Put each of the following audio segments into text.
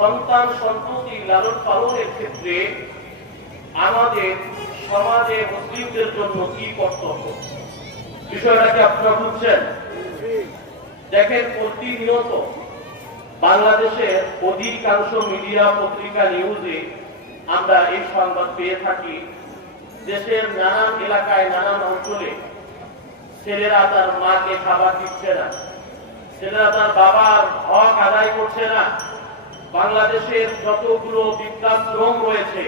সন্তান সন্ততি লালন পালনের ক্ষেত্রে আমাদের সমাজে মুসলিমদের জন্য কি কর্তব্য, বিষয়টাকে আপনারা বুঝছেন? দেখেন, প্রতিনিয়ত বাংলাদেশের অধিকাংশ মিডিয়া, পত্রিকা, নিউজে আমরা এই সংবাদ পেয়ে থাকি, দেশের নানান এলাকায়, নানান অঞ্চলে ছেলেরা তার মাকে খাবার দিচ্ছে না, ছেলেরা তার বাবার হক আদায় করছে না। বাংলাদেশের যতগুলো বৃদ্ধাশ্রম রয়েছে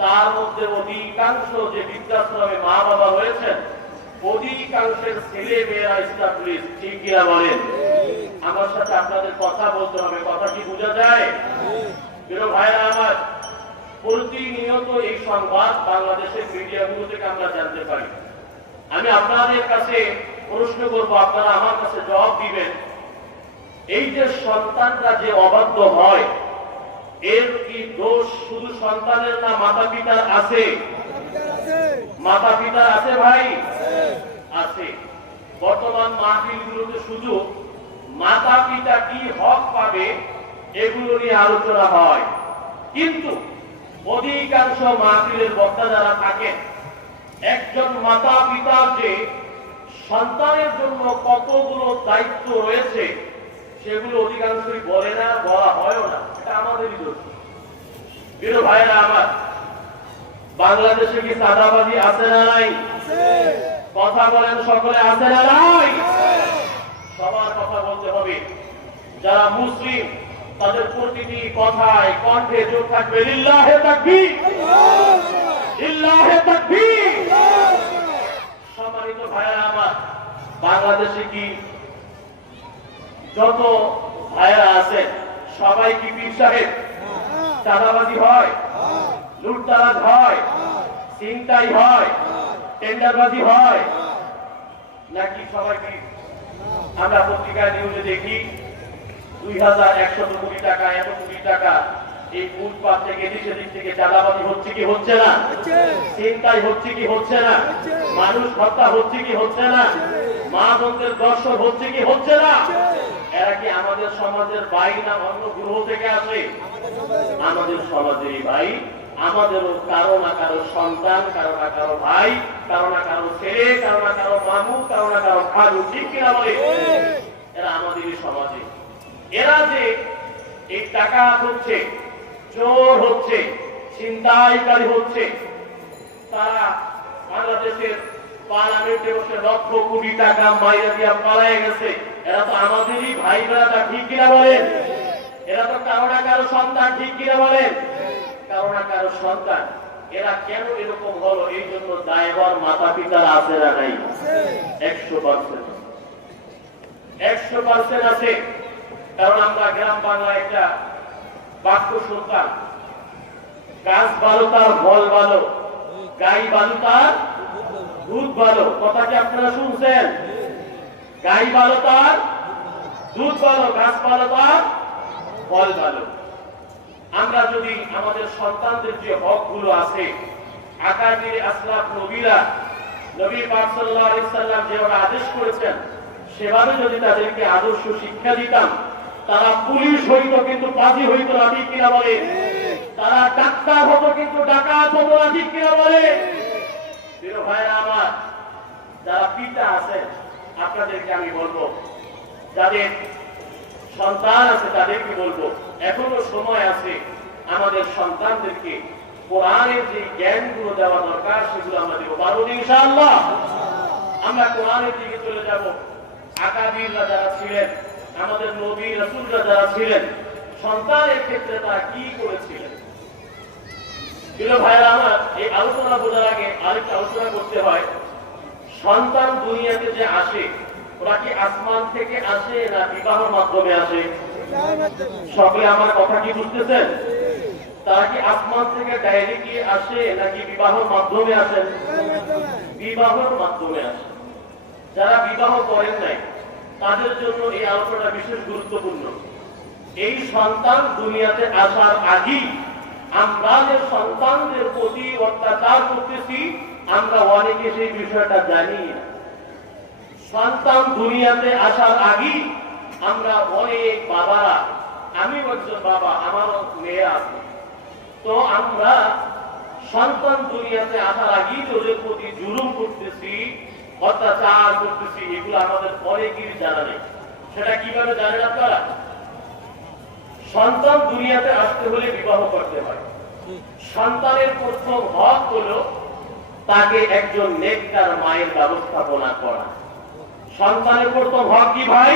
তার মধ্যে অধিকাংশ যে বৃদ্ধাশ্রমে মা বাবা রয়েছেন, অধিকাংশের ছেলে মেয়েরা এস্টাবলিশ। ঠিক কিনা বলেন? আমার সাথে আপনাদের কথা বলতে হবে, কথা কি বোঝা যায়? প্রিয় ভাইরা আমার, প্রতিনিয়ত এই সংবাদ বাংলাদেশের মিডিয়াগুলো থেকে আমরা জানতে পারি। আমি আপনাদের কাছে প্রশ্ন করব, আপনারা আমার কাছে জবাব দিবেন। এই যে সন্তানরা যে অবাধ্য হয়, এর কি দোষ শুধু সন্তানের না মাতা পিতার আছে? মাতা পিতার আছে ভাই, আছে। বর্তমান মাহফিলগুলোতে শুধু মাতা পিতা কি হক পাবে এগুলো নিয়ে আলোচনা হয়, কিন্তু অধিকাংশ মাহফিলের বক্তা যারা থাকেন, একজন মাতা পিতার যে সন্তানের জন্য কতগুলো দায়িত্ব রয়েছে সেগুলো অধিকাংশই বলে না, বলা হয়ও না। এটা আমাদেরই দোষ। প্রিয় ভাইরা আমার, বাংলাদেশে কি চাঁদাবাজি আছে না নাই? কথা বলেন সকলে, আছে না নাই? সবার কথা বলতে হবে। যারা মুসলিম তাদের প্রতিটি কথায় কণ্ঠে জোর থাকবে লিল্লাহে তাকবীর, লিল্লাহে তাকবীর। সম্মানিত ভাইরা আমার, বাংলাদেশে কি যত ভাইরা আছেন সবাই কি পীর সাহেব? চাঁদাবাজি হয়, লুটতরাজ হয়, ছিনতাই হয়, টেন্ডারবাজি হয় নাকি? সবাই কি? আমরা পত্রিকায় নিউজে দেখি 2100 কোটি টাকা, এত কোটি টাকা এই ফুটপাত থেকে সেদিক থেকে চাঁদাবাজি হচ্ছে কি হচ্ছে না? ছিনতাই হচ্ছে কি হচ্ছে না? মানুষ হত্যা হচ্ছে কি হচ্ছে না? মা বোনদের দর্শন হচ্ছে কি হচ্ছে না? এরা কি আমাদের সমাজের ভাই না অন্য গ্রহ থেকে আসে? আমাদের সমাজেরই ভাই। আমাদেরও কারো না কারো সন্তান, কারো না কারো ভাই, কারো না কারো ছেলে, কারো না কারো মামু, কারো না কারো খালু। ঠিক কিনা বলে? এরা আমাদেরই সমাজে। এরা যে এই টাকা হচ্ছে, চোর হচ্ছে, ছিনতাইকারী হচ্ছে, তারা বাংলাদেশের পার্লামেন্টে বসে লক্ষ কোটি টাকা মাইরা দিয়া পালায় গেছে। এরা তো আমাদেরই ভাই ব্রাদার। ঠিক কিনা বলেন? এরা তো কারো না কারো সন্তান। ঠিক কিনা বলেন? কারো না কারো সন্তান। এরা কেন এরকম হলো? এই জন্য দায়ভার মাতা পিতার আছে না নাই? 100% 100% আছে। কারণ আমরা গ্রাম বাংলায় একটা বাক্য শুনতাম, গাছ ভালো তার ফল ভালো, গাই ভালো তার দুধ ভালো। কথা কি আপনারা শুনছেন? গাই ভালো তার দুধ ভালো, গাছ ভালো তার ফল ভালো। আমরা যদি আমাদের সন্তানদের যে হক গুলো আছে, আকাবিরে আসলাফ নবীরা, নবী পাক সাল্লাল্লাহু আলাইহি সাল্লাম যেভাবে আদেশ করেছেন সেভাবে যদি তাদেরকে আদর্শ শিক্ষা দিতাম, তারা পুলিশ হইতো কিন্তু বাজি হইতো না। ঠিক কিনা বলে? তারা ডাক্তার হতো কিন্তু ডাকাত হতো না। ঠিক কিনা বলে? প্রিয় ভাইরা আমার, যারা পিতা আছেন আপনাদেরকে আমি বলবো, যাদের সন্তান আছে তাদেরকে বলবো, এখনো সময় আছে আমাদের সন্তানদেরকে কোরআনের যে জ্ঞানগুলো দেওয়া দরকার সেগুলো আমরা দেবো। পারবো ইনশাআল্লাহ? আমরা কোরআনের দিকে চলে যাব। আকাবিররা যারা ছিলেন, আমাদের নবী রাসূলরা যারা ছিলেন, সন্তানের ক্ষেত্রে তারা কি করেছিলেন? প্রিয় ভাইরা আমার, এই আলোচনা বোঝার আগে আরেকটা আলোচনা করতে হয়। সন্তান দুনিয়াতে যে আসে, ওরা কি আসমান থেকে আসে না বিবাহের মাধ্যমে আসে? সকলে আমার কথা কি বুঝতেছেন? তারা কি আসমান থেকে ডাইরেক্টলি আসে নাকি বিবাহের মাধ্যমে আসেন? বিবাহের মাধ্যমে আসে। যারা বিবাহ করেন নাই তাদের জন্য এই আলোচনা বিশেষ গুরুত্বপূর্ণ। এই সন্তান দুনিয়াতে আসার আগেই আমরা যে সন্তানদের প্রতি অত্যাচার করতেছি, আমরা অনেকে সেই বিষয়টা জানি না। সন্তান দুনিয়াতে আসার আগেই আমরা অনেক বাবারা আমি একজন বাবা, আমারও মেয়ে আছে, তো আমরা সন্তান দুনিয়াতে আসার আগেই ওদের প্রতি জুলুম করতেছি, অত্যাচার করতেছি, এগুলো আমাদের অনেকেরই জানা নেই। সেটা কিভাবে জানেন আপনারা? সন্তান দুনিয়াতে আসতে হলে বিবাহ করতে হয়। সন্তানের প্রথম হক হলো তাকে একজন নেককার মায়ের ব্যবস্থাপনা করা। সন্তানের প্রথম হক কি ভাই?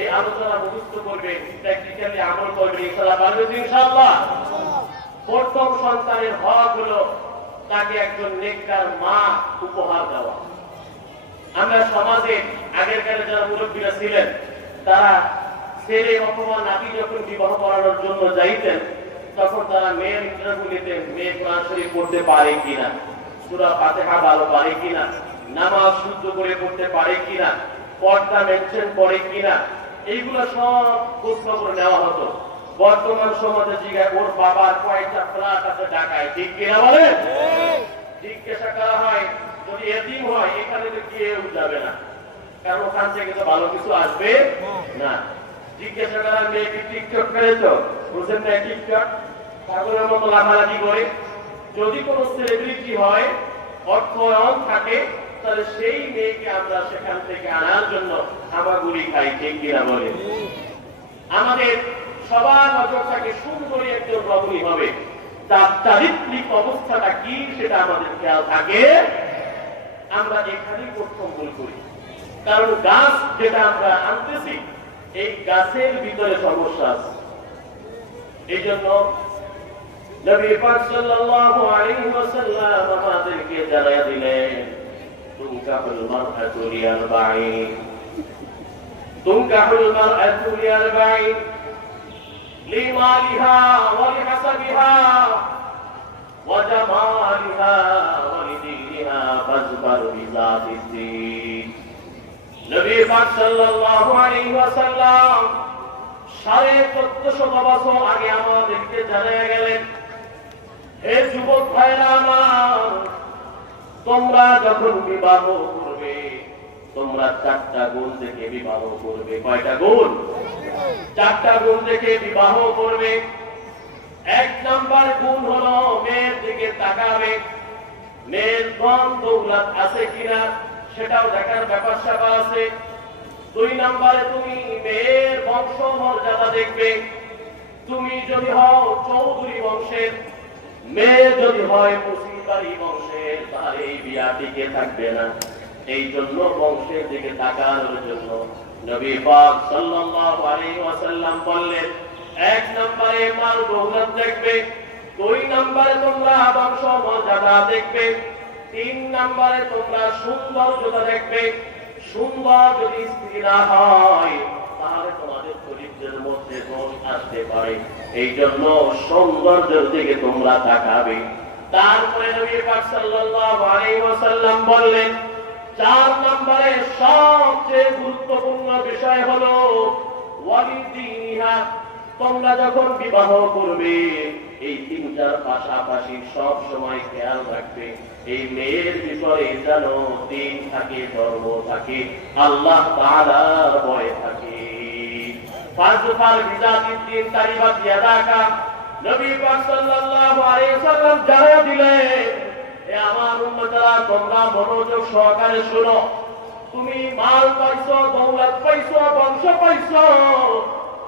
এই আলোচনা মুখস্থ করবে, প্র্যাকটিক্যালি আমল করবে, ইনশাআল্লাহ পারবে ইনশাআল্লাহ। প্রথম সন্তানের হক হলো তাকে একজন নেককার মা উপহার দেওয়া। আমরা সমাজে আগের কালে যারা মুরব্বীরা ছিলেন, তারা ছেলে অথবা নাতি যখন বিবাহ করানোর জন্য যাইতেন, তখন তারা মেয়ের ইন্টারভিউ নিতেন, মেয়ে কোরআন শরীফ পড়তে পারে কিনা, সূরা ফাতিহা ভালো পারে কিনা, নামাজ শুদ্ধ করে পড়তে পারে কিনা, পর্দা মেনটেন করে কিনা, এইগুলো সব খোঁজ খবর নেওয়া হতো। বর্তমান সমাজে জিজ্ঞাসা ওর বাবার কয়টা ফ্ল্যাট আছে ঢাকায়, ঠিক কিনা বলেন? জিজ্ঞাসা করা হয়, যদি এতিম হয় এখানে তো কেউ যাবে না, কারণ ওখান থেকে তো ভালো কিছু আসবে না। জিজ্ঞাসা করা মেয়ে কি টিকটক করেছো, বুঝেন না টিকটক পাগলের মতো লাফালাফি করে। যদি কোনো সেলিব্রিটি হয়, অর্থায়ন থাকে, তাহলে সেই মেয়েকে আমরা সেখান থেকে আনার জন্য হামাগুড়ি খাই, ঠিক কিনা বলে? আমাদের সবার নজরটাকে সুন্দরী একজন রমণী হবে, তার চারিত্রিক অবস্থাটা কি সেটা আমাদের খেয়াল থাকে। আমরা এখানেই প্রথম ভুল করি, কারণ গাছ যেটা আমরা আনতেছি, এই গাছের ভিতরে সমস্যা আছে। এই জন্য নবী পাক সাল্লাল্লাহু আলাইহি ওয়াসাল্লাম আমাদেরকে জানায়া দিলেন, তুনকাহুল মারআতু লিআরবাঈন, তুনকাহুল মারআতু লিআরবাঈন, লিমালিহা ওয়া লিহাসাবিহা ওয়া জামালিহা ওয়া লিদীনিহা ফাজবার বিযাতিদ দীন। নবী পাক সাল্লাল্লাহু আলাইহি ওয়াসাল্লাম 1450 বছর আগে আমাদেরকে জানিয়ে গেলেন, হে যুবক ভাইরা আমার, তোমরা যখন বিবাহ করবে, তোমরা 4টা গুণ দেখে বিবাহ করবে। কয়টা গুণ? 4টা গুণ দেখে বিবাহ করবে। 1 নাম্বার গুণ হলো মেয়ের দিকে তাকাবে, মেয়ের ধন দৌলত আছে কিনা সেটাও দেখার ব্যাপার স্যাপার আছে। 2 নাম্বারে তুমি মেয়ের বংশ মর্যাদা দেখবে। তুমি যদি হও চৌধুরী বংশের, মেয়ে যদি হয় মুসিবাড়ি বংশের, তাহলে এই বিয়া টিকে থাকবে না। এই জন্য বংশের দিকে তাকানোর জন্য নবী পাক সাল্লাল্লাহু আলাইহি ওয়াসাল্লাম বললেন, 1 নম্বরে মাল দৌলত দেখবে, 2 নম্বরে তোমরা বংশ মর্যাদা দেখবে, 3 নম্বরে তোমরা সৌন্দর্যতা দেখবে। সুন্দর যদি স্ত্রী না হয়, তাহলে তোমাদের চরিত্রের মধ্যে দোষ আসতে পারে। এই জন্য সৌন্দর্যের দিকে তোমরা তাকাবে। তারপরে নবী পাক সাল্লাল্লাহু আলাইহি ওয়াসাল্লাম বললেন, 4 নম্বরে সবচেয়ে গুরুত্বপূর্ণ বিষয় হলো ওয়ালিদিনিহা। তোমরা যখন বিবাহ করবে, এই 3টার পাশাপাশি সব সময় খেয়াল রাখবে, এই মেয়ের ভিতরে যেন দিন থাকে, ধর্ম থাকে, আল্লাহ তাআলার ভয় থাকে। ফাজফার বিজাতিদ দ্বীন তারিবাত ইয়াদাকা। নবী পাক সাল্লাল্লাহু আলাইহি ওয়াসাল্লাম জানিয়ে দিলেন, হে আমার উম্মতরা, তোমরা মনোযোগ সহকারে শোনো। তুমি মাল পাইছো, দৌলত পাইছো, বংশ পাইছো,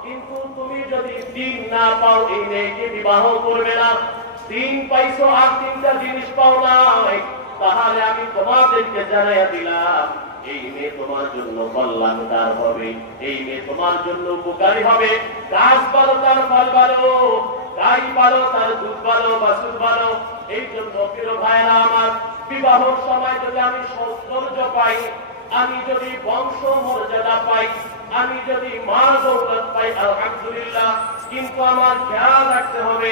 কিন্তু তুমি যদি দিন না পাও, এই মেয়েকে বিবাহ করবে না। দিন পাইছো আর 3টা জিনিস পাও নাই, তাহলে আমি তোমাদেরকে জানাইয়া দিলাম, এই মেয়ে তোমার জন্য কল্যাণকার হবে, এই মেয়ে তোমার জন্য উপকারী হবে। গাছ ভালো তার ফল ভালো, গাই ভালো তার দুধ ভালো, বাছুর ভালো। এই জন্য প্রিয় ভাইরা আমার, বিবাহর সময় যদি আমি সৌন্দর্য পাই, আমি যদি বংশ মর্যাদা পাই, আমি যদি মাল দৌলত পাই, আলহামদুলিল্লাহ। কিন্তু আমার খেয়াল রাখতে হবে,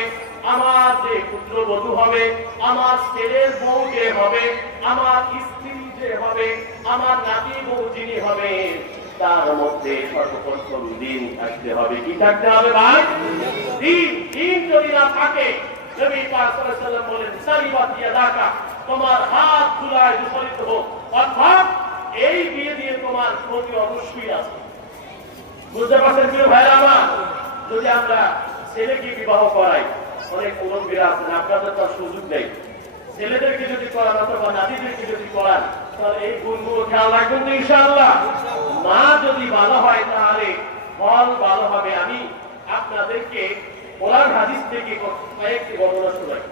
আমার যে পুত্রবধূ হবে, আমার ছেলের বউ যে হবে, আমার স্ত্রী যে হবে, আমার নাতি বউ যিনি হবে, তার মধ্যে সর্বপ্রথম দিন থাকতে হবে। কি থাকতে হবে ভাই? দিন। দিন যদি না থাকে, নবী পাক সাল্লাল্লাহু আলাইহি ওয়াসাল্লাম বলেন, সারিবাত ইয়াদাকা, তোমার হাত ধুলায় দূষিত হোক। অর্থাৎ এই বিয়ে দিয়ে তোমার ক্ষতি অবশ্যই আছে। বুঝতে পারছেন প্রিয় ভাইরা আমার? যদি আমরা ছেলেকে বিবাহ করাই, অনেক মুরব্বীরা আছেন, আপনাদের তার সুযোগ নেই, ছেলেদেরকে যদি করান অথবা নাতিদেরকে যদি করান, তাহলে এই গুণগুলো খেয়াল রাখবেন তো ইনশাআল্লাহ। মা যদি ভালো হয় তাহলে ফল ভালো হবে। আমি আপনাদেরকে কোরআন হাদিস থেকে কয়েকটি বর্ণনা শোনাই।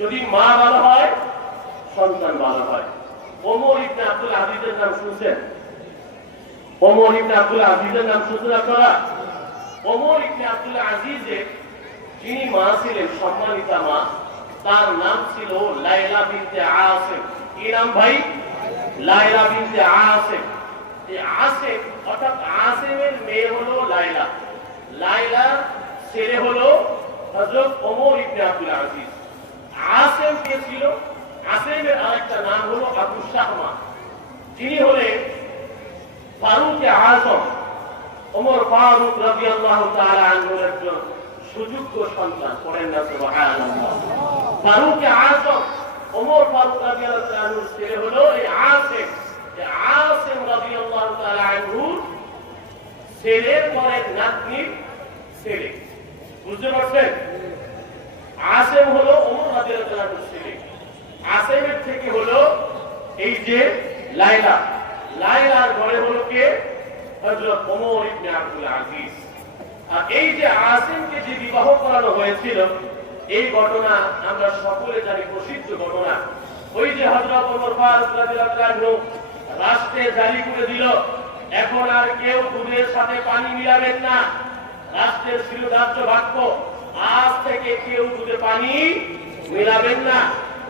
যদি মা ভালো হয়, সন্তান ভালো হয়। ওমর ইবনে আব্দুল আজিজের নাম শুনছেন? ওমর ইবনে আব্দুল আজিজের নাম শুনছেন আপনারা? ওমর ইবনে আব্দুল আজিজের যিনি মা ছিলেন, সম্মানিতা মা, তার নাম ছিল লাইলা বিনতে আসিম। কি নাম ভাই? লাইলা বিনতে আসিম। এই আসিম অর্থাৎ আসিমের মেয়ে হলো লাইলা, লাইলার ছেলে হলো হযরত ওমর ইবনে আব্দুল আজিজ। আসিম কে ছিল? আসিমের আরেকটা নাম হলো আবু শাহমা, যিনি হলেন ফারুক আযম, ওমর ফারুক রাদিয়াল্লাহু তাআলা আনহুর একজন সুযোগ্য সন্তান। পড়েন না সুবহানাল্লাহ। ফারুক আযম ওমর ফারুক রাদিয়াল্লাহু তাআলা আনহুর ছেলে হলো এই আসিম। এই আসিম রাদিয়াল্লাহু তাআলা আনহুর ছেলের পরে নাতনির ছেলে। বুঝতে পারছেন? আসিম হলো ওমর রাদিয়াল্লাহু তাআলা আনহুর ছেলে। আসিমের থেকে হলো এই যে লাইলা, লাইলার ঘরে হলো কে? হযরত ওমর ইবনে আব্দুল আজিজ। আর এই যে আসিমকে যে বিবাহ করানো হয়েছিল, এই ঘটনা আমরা সকলে জানি, প্রসিদ্ধ ঘটনা। ওই যে হযরত ওমর ফারুক রাদিয়াল্লাহু আনহু রাষ্ট্রে জারি করে দিল, এখন আর কেউ দুধের সাথে পানি মিলাবেন না। রাষ্ট্রের শিরোধার্য বাক্য, আজ থেকে কেউ দুধে পানি মিলাবেন না।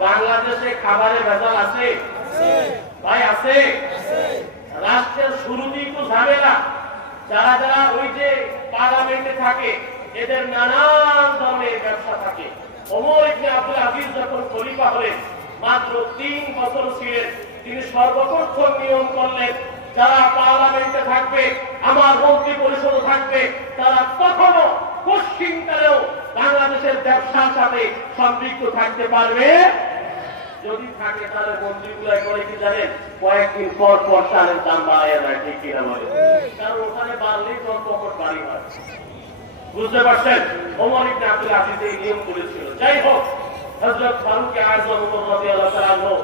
বাংলাদেশে খাবারে ভেজাল আছে ভাই? আছে। রাষ্ট্রের শুরুতেই তো ঝামেলা। যারা যারা ওই যে পার্লামেন্টে থাকে, এদের নানান ধরনের ব্যবসা থাকে। ওমর ইবনে আব্দুল আজিজ যখন খলিফা হলেন, মাত্র 3 বছর ছিলেন, তিনি সর্বপ্রথম নিয়ম করলেন, যারা পার্লামেন্টে থাকবে, আমার মন্ত্রী পরিষদ থাকবে, তারা কখনো পশ্চিমকালেও বাংলাদেশের ব্যবসার সাথে সম্পৃক্ত থাকতে পারবে। যদি থাকে তাহলে মন্ত্রীগুলো করে কি জানেন, কয়েকদিন পর পর চালের দাম বাড়াইয়া দেয়। ঠিক কিনা বলে? কারণ ওখানে বাড়লেই তোর পকেট বাড়ি হয়। বুঝতে পারছেন? ওমর ইবনে আব্দুল আজিজ এই নিয়ম করেছিল। যাই হোক, হযরত ফারুক আযম ওমর রাদিয়াল্লাহু তাআলা আনহু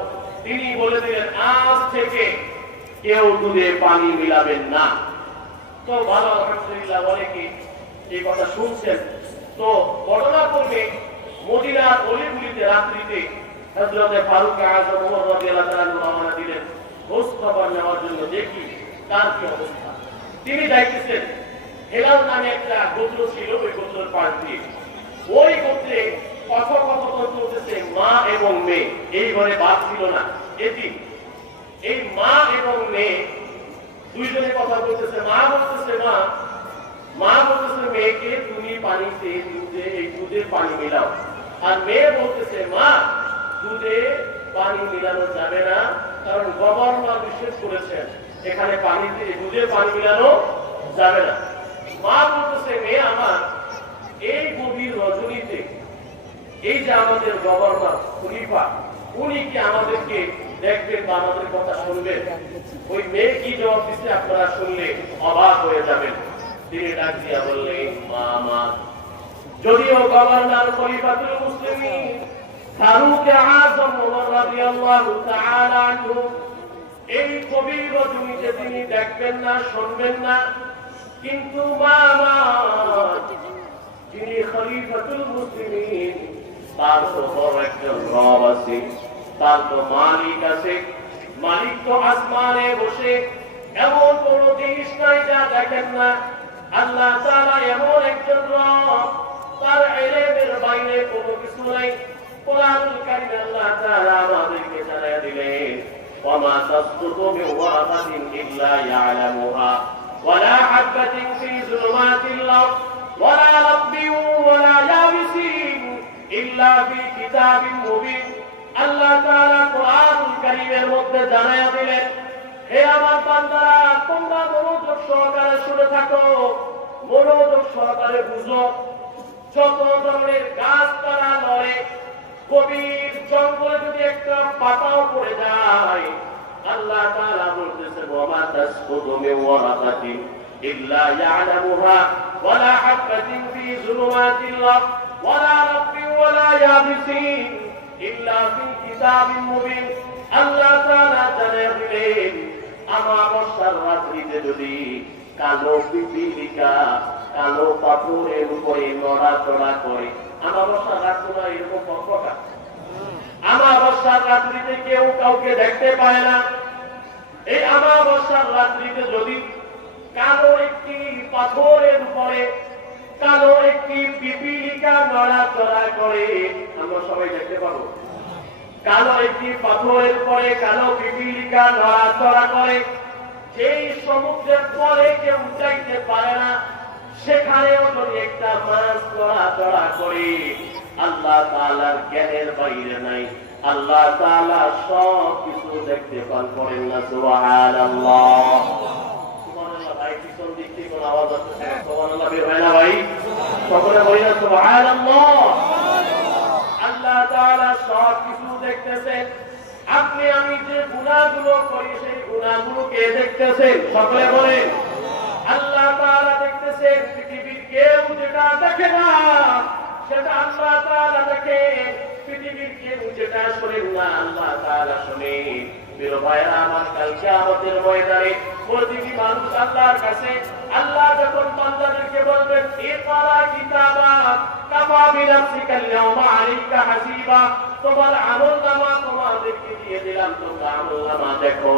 তিনি বলে দিলেন, আজ থেকে কেউ দুধে পানি মিলাবেন না। তো ভালো, আলহামদুলিল্লাহ, বলে কি এই কথা শুনছেন। তো ঘটনা করবে মদিনার অলিগুলিতে রাত্রিতে হযরত ফারুক আযম ওমর রাদিয়াল্লাহু তাআলা আনহু রওনা দিলেন খোঁজ খবর নেওয়ার জন্য, দেখি তার কি অবস্থা। তিনি যাইতেছেন, হেলাল নামে একটা গোত্র ছিল, ওই গোত্রের পাশ দিয়ে। ওই গোত্রে কথোপকথন চলতেছে মা এবং মেয়ে। এই ঘরে বাপ ছিল না, এটি এই মা এবং মেয়ে দুইজনে কথা বলতেছে। মা বলতেছে মা বলতেছে মেয়েকে, তুমি পানিতে দুধে এই দুধের পানি মিলাও। আর মেয়ে বলতেছে, মা দুধে পানি মিলানো যাবে না, কারণ গভর্নর নিষেধ করেছেন, এখানে পানিতে দুধে পানি মিলানো যাবে না। মা বলতেছে, মেয়ে আমার, এই গভীর রজনীতে এই যে আমাদের গভর্নর খলিফা, উনি কি আমাদেরকে দেখবেন বা আমাদের কথা শুনবেন? ওই মেয়ে কি জবাব দিচ্ছে আপনারা শুনলে অবাক হয়ে যাবেন। তিনি ডাক দিয়া বললেন, মা, যদিও গভর্নর খলিফাতুল মুসলিমিন ফারুক আযম ওমর রাদিয়াল্লাহু তাআলা আনহু এই গভীর রজনীতে তিনি দেখবেন না, শুনবেন না, কিন্তু মা, যিনি খলিফাতুল মুসলিমিন, তার তো বড় একজন রব আছে, তার তো মালিক আছে। মালিক তো আসমানে বসে, এমন কোন জিনিস নাই যা দেখেন না। আল্লাহ তাআলা এমন একজন রব, তার ইলমের বাইরে কোনো কিছু নাই। কোরআনুল কারীমে আল্লাহ তাআলা আমাদেরকে জানিয়ে দিলেন, ওয়ামা তাসকুতু মিন ওয়ারাকাতিন ইল্লা ইয়ালামুহা ওয়ালা হাববাতিন ফি যুলুমাতিল আরদ ওয়ালা রাব্বিন ওয়ালা ইয়াবিসিন ইল্লা ফি কিতাবিন মুবিন। আল্লাহ তাআলা কোরআনুল কারীমের মধ্যে জানিয়ে দিলেন, হে আমার বান্দারা, তোমরা মনোযোগ সহকারে শুনে থাকো, মনোযোগ সহকারে বুঝো। যত ধরনের গাছপালা নড়ে, গভীর জঙ্গলে যদি একটা পাতাও পড়ে যায়, আল্লাহ তাআলা বলতেছে, ওয়ামা তাসকুতু মিন ওয়ারাকাতিন ইল্লা ইয়ালামুহা ولا حبة في ظلمات الأرض ولا رطب ولا يابس إلا في كتاب مبين আল্লাহ তাআলা জানিয়ে দিলেন আমাবস্যার রাত্রিতে যদি কালো পিপীলিকা কালো পাথরের উপরে নড়াচড়া করে, আমাবস্যার রাত্রিটা এরকম কতটা, আমাবস্যার রাত্রিতে কেউ কাউকে দেখতে পায় না। এই আমাবস্যার রাত্রিতে যদি কালো একটি পাথরের উপরে কালো একটি পিপীলিকা নড়াচড়া করে, আমরা সবাই দেখতে পাবো। কালো একটি পাথরের উপরে কালো পিপীলিকা নড়াচড়া করে, যেই সমুদ্রের পরে কেউ যাইতে পারে না, সেখানেও যদি একটা মাছ নড়াচড়া করে, আল্লাহ তাআলার জ্ঞানের বাইরে নাই, আল্লাহ তাআলা সব কিছু দেখতে পান। করেন না সুবহানাল্লাহ। সুবহানাল্লাহ। ভাই পিছন দিক থেকে কোন আওয়াজ আসছে? সুবহানাল্লাহ বের হয় না ভাই? সকলে বলি না সুবহানাল্লাহ। আল্লাহ তাআলা সব কিছু দেখতেছেন। আপনি আমি যে গুনাহগুলো করি সেই গুনাহগুলোকে দেখতেছেন। সকলে বলেন আল্লাহ তাআলা দেখতেছেন। পৃথিবীর কেউ যেটা দেখে না সেটা আল্লাহ তাআলা দেখে, পৃথিবীর কেউ যেটা শোনে না আল্লাহ তাআলা শোনে। প্রিয় ভাইরা আমার, কাল কিয়ামতের ময়দানে প্রতিটি মানুষ আল্লাহর কাছে, আল্লাহ যখন বান্দাদেরকে বলবেন ইকরা কিতাবাক কাফা বিনাফসিকা আল-ইয়াওমা আলাইকা হাসিবা, তোমার আমলনামা তোমাদেরকে দিয়ে দিলাম, তোমরা আমলনামা দেখো।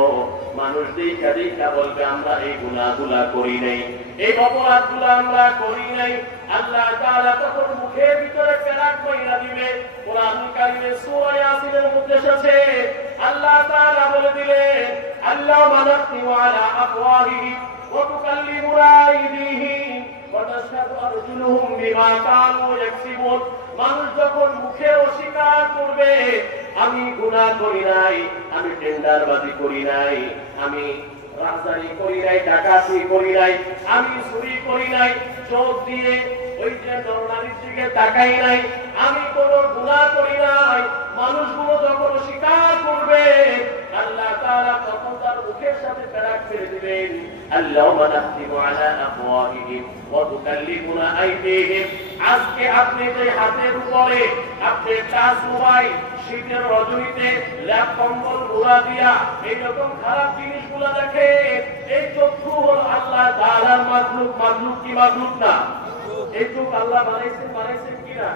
মানুষ দেখা দেখা বলবে আমরা এই গুনাহগুলা করি নাই, এই অপরাধগুলো আমরা করি নাই। আল্লাহ তাআলা তখন মুখের ভিতরে পেরাক কইরা দিবে। কোরআন কারীমে সূরা ইয়াসিনের মধ্যে এসেছে, আল্লাহ তাআলা বলে দিলেন আল্লাহুম্মা নাখতিমু আলা আফওয়াহিহিম ওয়া তুকাল্লিমুনা আইদিহিম ওয়া তাশহাদু আরজুলুহুম বিমা কানু ইয়াকসিবুন। মানুষ যখন মুখে অস্বীকার করবে আমি গুনাহ করি নাই, আমি টেন্ডারবাজি করি নাই, আমি রাজধানী করি নাই, ডাকাতি করি নাই, আমি চুরি করি নাই, চোখ দিয়ে ওই যে নরনারীর দিকে তাকাই নাই, আমি কোনো গুনাহ করি নাই, মানুষগুলো যখন স্বীকার করবে আল্লাহ তাআলা তখন তার মুখের সাথে পেরাক ফেলে দিবেন। আল্লাহুম্মা নাখতিমু আলা আফওয়াহিহিম ওয়া তুকাল্লিমুনা আইদিহিম। আজকে আপনি যে হাতের উপরে আপনি টাচ মোবাইল শীতের রজনীতে ল্যাপ কম্বল মুড়া দিয়া এইরকম খারাপ জিনিসগুলো দেখে, এই চক্ষু হল আল্লাহ তাআলার মাখলুক। মাখলুক কি মাখলুক না? এই চোখ আল্লাহ বানাইছেন কিনা?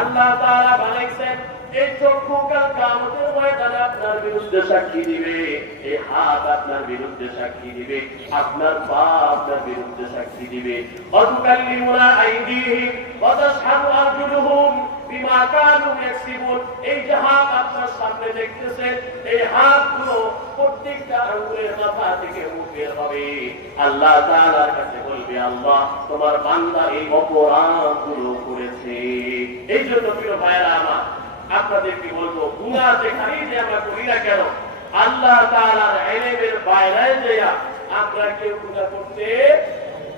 আল্লাহ তাআলা বানাইছেন। এই চক্ষু কাল কিয়ামতের ময়দানে আপনার বিরুদ্ধে সাক্ষী দিবে, এই হাত আপনার বিরুদ্ধে সাক্ষী দিবে, আপনার পা আপনার বিরুদ্ধে সাক্ষী দিবে। অতুকাল্লিমুনা আইদিহিম ওয়া তাশহাদু আরজুলুহুম বিমা কানু ইয়াকসিবুন। এই যে হাত আপনার সামনে দেখতেছেন, এই হাতগুলো প্রত্যেকটা আঙ্গুলের মাথা থেকে মুখের হবে। আল্লাহ তাআলার কাছে বলবে আল্লাহ তোমার বান্দা এই অপরাধগুলো করেছে। এই জন্য প্রিয় ভাইরা আমার, আপনাদেরকে বলবো গুনাহ যেখানেই যে আমরা করি না কেন, আল্লাহ তাআলার ইলমের বাইরে যায়া আমরা কেউ গুনাহ করতে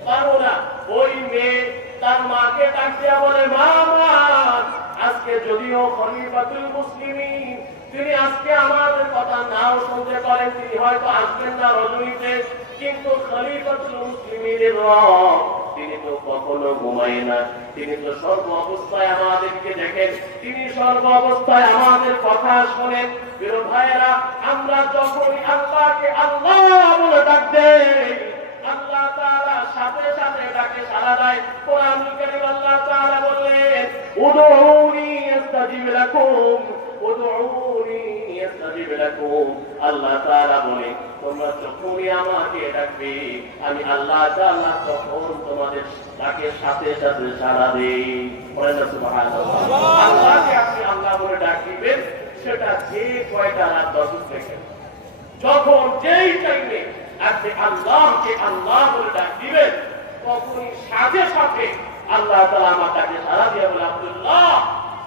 পারবো না। ওই মেয়ে তার মাকে ডাক দিয়া বলে মা, আজকে যদিও খলিফাতুল মুসলিমিন তিনি আজকে আমাদের কথা নাও শুনতে পারেন, তিনি হয়তো আসবেন না রজনীতে, কিন্তু খলিফাতুল মুসলিমিনের রব তিনি তো কখনো ঘুমায় না, তিনি তো সর্ব অবস্থায় আমাদেরকে দেখেন, তিনি সর্ব অবস্থায় আমাদের কথা শোনেন। প্রিয় ভাইয়েরা, আমরা যখনই আল্লাহকে আল্লাহ বলে ডাক দেই আল্লাহ তাআলা সাথে সাথে ডাকে সাড়া দেয়। কোরআনুল কারীম আল্লাহ তাআলা বললেন উদউনি আস্তাজিব লাকুম, উদউনি আস্তাজিব লাকুম। আল্লাহ তাআলা বলে তোমরা যখনই আমাকে ডাকবে আমি আল্লাহ তাআলা তখন তোমাদের ডাকে সাথে সাথে সাড়া দেই। বলেন না সুবহানাল্লাহ। আল্লাহকে আপনি আল্লাহ বলে ডাক দিবেন, সেটা যে কয়টা রাত 10 থেকে যখন যেই টাইমে আপনি আল্লাহকে আল্লাহ বলে ডাক দিবেন তখনই সাথে সাথে আল্লাহ তাআলা আমার ডাকে সাড়া দিয়ে বলে আব্দুল্লাহ,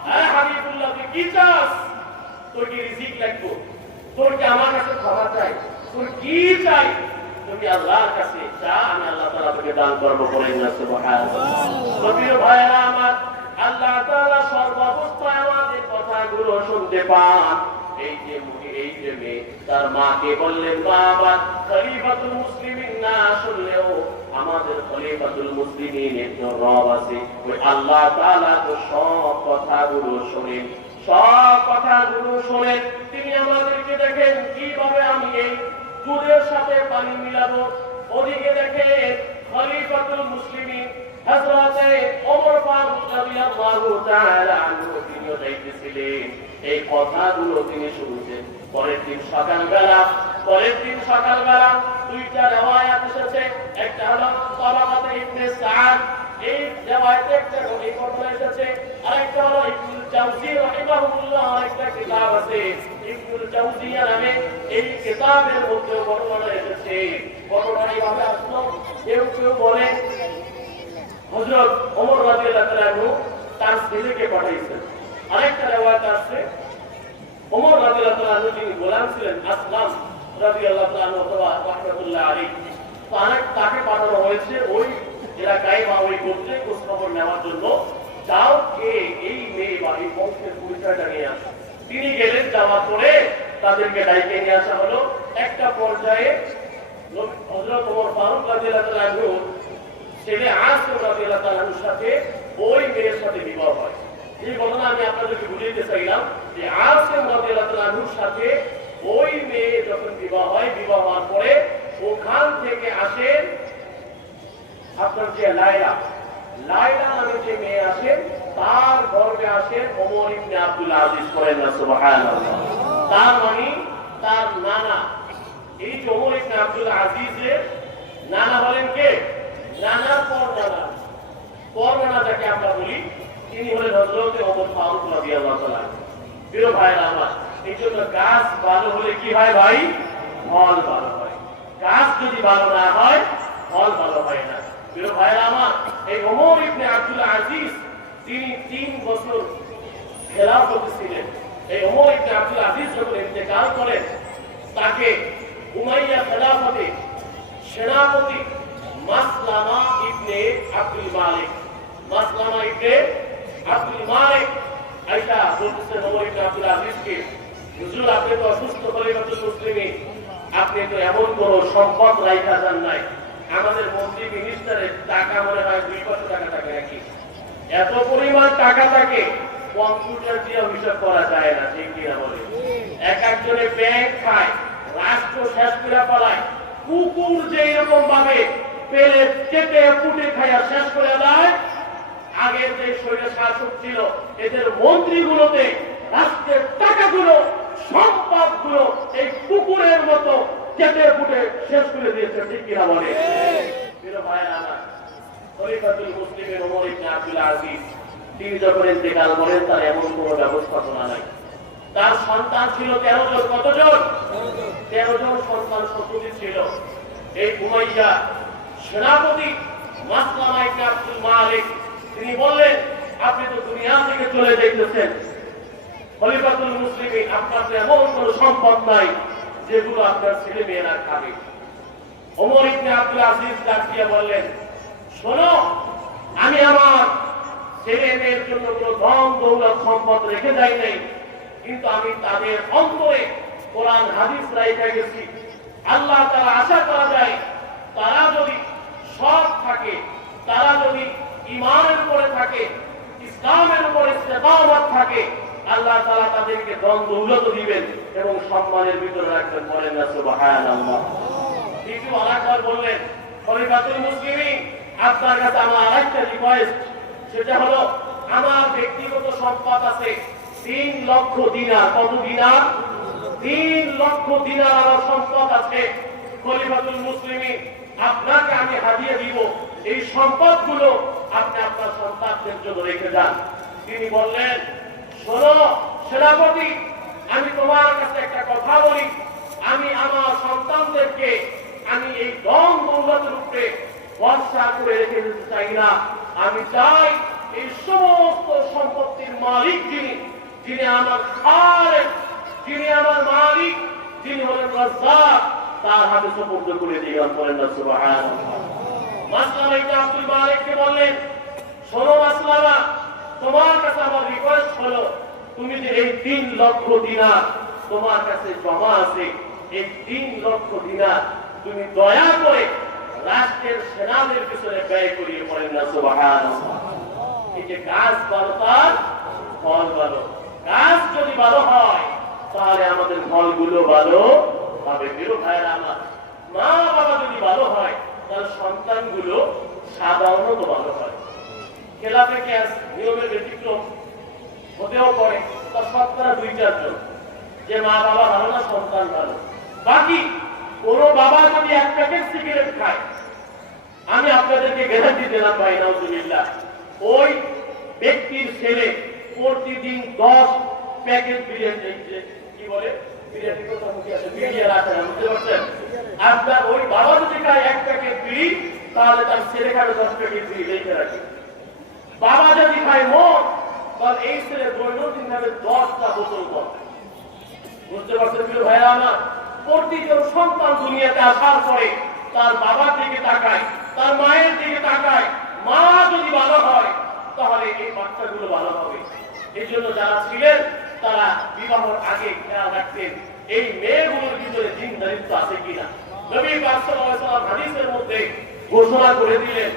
হ্যাঁ হাবিবুল্লাহ, তুই কি চাস? তোর কি রিজিক লাগবে? তোর কি আমার কাছে ক্ষমা চাই? তোর কি চাই? তুমি আল্লাহর কাছে চা, আমি আল্লাহ তাআলা তোকে দান করবো। বলেন না সুবহানাল্লাহ। প্রিয় ভাইরা আমার, আল্লাহ তাআলা সর্বাবস্থায় আমাদের কথাগুলো শুনতে পান। এই যে মেয়ে তার মাকে বললেন বাবা খলিফাতুল মুসলিমিন না শুনলেও আমাদের খলিফাতুল মুসলিমিন একজন রব আছে, ওই আল্লাহ তাআলা তো সব কথাগুলো শোনেন, সব কথাগুলো শোনেন। তিনি আমাদেরকে দেখেন কিভাবে আমি এই দুধের সাথে পানি মিলাবো। ওদিকে দেখেন খলিফাতুল মুসলিমিন হযরতে ওমর ফারুক রাদিয়াল্লাহু তাআলা আনহু তিনিও যাইতেছিলেন, এই কথাগুলো তিনি শুনছেন। পরের দিন সকালবেলা দুইটা রিওয়ায়াত এসেছে, একটা হলো তাবাকাতে ইবনে সাদ, এই রিওয়ায়াতে একটা এই ঘটনা এসেছে, আরেকটা হলো ইবনুল জাওজি রাহিমাহুল্লাহ একটা কিতাব আছে ইবনুল জাওজিয়া নামে, এই কিতাবের মধ্যে ঘটনা এসেছে। ঘটনা এইভাবে আসলো, কেউ বলে হযরত ওমর রাদিয়াল্লাহু তাআলা আনহু তার ছেলেকে পাঠাইছেন। আরেকটা রিওয়ায়াত আছে ওমর রাদিয়াল্লাহু তাআলা আনহু যিনি গোলাম ছিলেন আসলাম রাদিয়াল্লাহু তাআলা আনহু রাহমাতুল্লাহ আলাইহি, তাকে পাঠানো হয়েছে ওই এলাকায় বা ওই গোত্রে খোঁজ খবর নেওয়ার জন্য, যাও কে এই মেয়ে বা এই বংশের পরিচয়টা নিয়ে আসে। তিনি গেলেন, যাওয়ার পরে তাদেরকে ডাইকে নিয়ে আসা হলো। একটা পর্যায়ে হযরত ওমর ফারুক রাদিয়াল্লাহু তাআলা আনহু ছেলে আসিম রাদিয়াল্লাহু তাআলা আনহুর সাথে ওই মেয়ের সাথে বিবাহ হয়। এই ঘটনা আমি আপনাদেরকে বুঝিয়ে চাইলাম যে আসিম রাদিয়াল্লাহু তাআলা আনহুর সাথে ওই মেয়ে যখন বিবাহ হয়, বিবাহ হওয়ার পরে ওখান থেকে আসেন আপনার যে লায়লা নামে যে মেয়ে আসেন, তার গর্ভে আসেন ওমর ইবনে আব্দুল আজিজ। করেন না সুবহানাল্লাহ। তার মানে তার নানা, এই যে ওমর ইবনে আব্দুল আজিজের নানা হলেন কে? নানার পর নানা যাকে আমরা বলি, তিনি হলেন হযরত ওমর ফারুক রাদিয়াল্লাহু তাআলা। প্রিয় ভাইরা আমার, এই জন্য গাছ ভালো হলে কি হয় ভাই? ফল ভালো হয়। গাছ যদি ভালো না হয়, ফল ভালো হয় না। প্রিয় ভাইরা আমার, এই ওমর ইবনে আব্দুল আজিজ তিনি 3 বছর খেলাফত ছিলেন। এই ওমর ইবনে আব্দুল আজিজ যখন ইন্তেকাল করেন, তাকে উমাইয়া খেলাফতে সেনাপতি মাসলামা ইবনে আব্দুল মালিক আইসা বলতেছেন ওমর ইবনে আব্দুল আজিজকে, হুজুর আপনি তো অসুস্থ খলিফাতুল মুসলিমিন, আপনি তো এমন কোন সম্পদ রাইখা যান নাই, আমাদের মন্ত্রী মিনিস্টারের টাকা মনে হয় 200 টাকা থাকে নাকি, এত পরিমাণ টাকা থাকে কম্পিউটার দিয়ে হিসাব করা যায় না, ঠিক কিনা বলে? এক একজনে ব্যাংক খায়, রাষ্ট্র শেষ করে পালায়, কুকুর যে এরকম ভাবে পেলে চেপে পুটে খাইয়া শেষ করে দেয়, আগের যে শরীরে শাসক ছিল এদের মন্ত্রীগুলোতে রাষ্ট্রের টাকাগুলো সম্পদগুলো এই কুকুরের মতো চেপে পুটে শেষ করে দিয়েছে, ঠিক কিনা বলে? খলিফাতুল মুসলিমিন ওমর ইবনে আব্দুল আজিজ তিনি যখন ইন্তেকাল করেন, তার এমন কোন ব্যবস্থাপনা নাই। তার সন্তান ছিল 13 জন। কতজন? 13 জন সন্তান সন্ততি ছিল। এই উমাইয়া সেনাপতি মাসলামা ইবনে আব্দুল মালিক তিনি বললেন, আপনি তো দুনিয়া থেকে চলে যাইতেছেন, খলিফাতুল মুসলিমিন আপনার তো এমন কোন সম্পদ নাই যেগুলো আপনার ছেলে মেয়েরা খাবে। ওমর ইবনে আব্দুল আজিজ ডাক দিয়ে বললেন, শোনো, আমি আমার ছেলে মেয়ের জন্য কোন ধন দৌলত সম্পদ রেখে যাই নাই, কিন্তু আমি তাদের অন্তরে কোরআন হাদিস রাইখা গেছি। আল্লাহ তাআলা আশা করা যায় তারা যদি সৎ থাকে, তারা যদি ঈমানের উপরে থাকে, ইসলামের উপরে ইস্তেকামত থাকে, আল্লাহ তাআলা তাদেরকে ধন দৌলত দিবেন এবং সম্মানের ভিতরে রাখবেন। বলেন না সুবহানাল্লাহ। দ্বিতীয় আরেকবার বললেন, খলিফাতুল মুসলিমিন আপনার কাছে আমার আরেকটা রিকোয়েস্ট, সেটা হলো আমার ব্যক্তিগত সম্পদ আছে 3 লক্ষ দিনার। কত দিনার? 3 লক্ষ দিনার আমার সম্পদ আছে। খলিফাতুল মুসলিমিন আপনাকে আমি হাদিয়া দিব, এই সম্পদগুলো আপনি আপনার সন্তানদের জন্য রেখে যান। তিনি বললেন, শোনো সেনাপতি, আমি তোমার কাছে একটা কথা বলি, আমি আমার সন্তানদেরকে আমি এই ধন দৌলতের উপরে ভরসা করে রেখে দিতে চাই না। আমি চাই এই সমস্ত সম্পত্তির মালিক যিনি আমার খালেক, যিনি আমার মালিক, যিনি হলেন রাজ্জাক, তার হাতে সুপুর্দ করে দিলাম। বলেন না সুবহানাল্লাহ। মাসলামা ইবনে আব্দুল মালিককে বললেন, শোনো মাসলামা, তোমার কাছে আমার রিকোয়েস্ট হলো, তুমি যে এই 3 লক্ষ দিনার তোমার কাছে জমা আছে, এই 3 লক্ষ দিনার তুমি দয়া করে রাষ্ট্রের সেনাদের পিছনে ব্যয় করিয়ে পড়েন না সুবহানাল্লাহ। এই যে কাজ ভালো তার ফল ভালো, কাজ যদি ভালো হয় তাহলে আমাদের ফলগুলো ভালো হবে। প্রিয় ভাইয়েরা আমার, মা বাবা যদি ভালো হয় তাহলে সন্তানগুলো সাধারণত ভালো হয়। খেলাফে ক্যাস নিয়মের ব্যতিক্রম হতেও পারে, তার শতকরা 2-4 জন যে মা বাবা ভালো না সন্তান ভালো। বাকি কোন বাবা যদি এক প্যাকেট সিগারেট খায়, আমি আপনাদেরকে গ্যারান্টি দিলাম ভাই নাউজুবিল্লাহ, ওই ব্যক্তির ছেলে প্রতিদিন 10 প্যাকেট বিরিয়ানি, কি বলে বিরিয়ানি, কথা মুখে আছে বিরিয়ানি আছে না, বুঝতে পারছেন? আপনার ওই বাবা যদি খায় 1 প্যাকেট বিড়ি, তাহলে তার ছেলে খাবে 10 প্যাকেট বিড়ি রেখে রাখে। বাবা যদি খায় মদ, তাহলে এই ছেলে দৈনন্দিন ভাবে 10টা বোতল মদ। বুঝতে পারছেন প্রিয় ভাইরা আমার? প্রতিজন সন্তান দুনিয়াতে আসার পরে তার বাবার দিকে তাকায়, তার মায়ের দিকে তাকায়। মা যদি ভালো হয় তাহলে এই বাচ্চাগুলো ভালো হবে। এই জন্য যারা ছিলেন তারা বিবাহের আগে খেয়াল রাখতেন এই মেয়েগুলোর ভিতরে জিনদারিত্ব আছে কিনা। নবী পাক সাল্লাল্লাহু আলাইহি ওয়াসাল্লাম হাদিসের মধ্যে ঘোষণা করে দিলেন,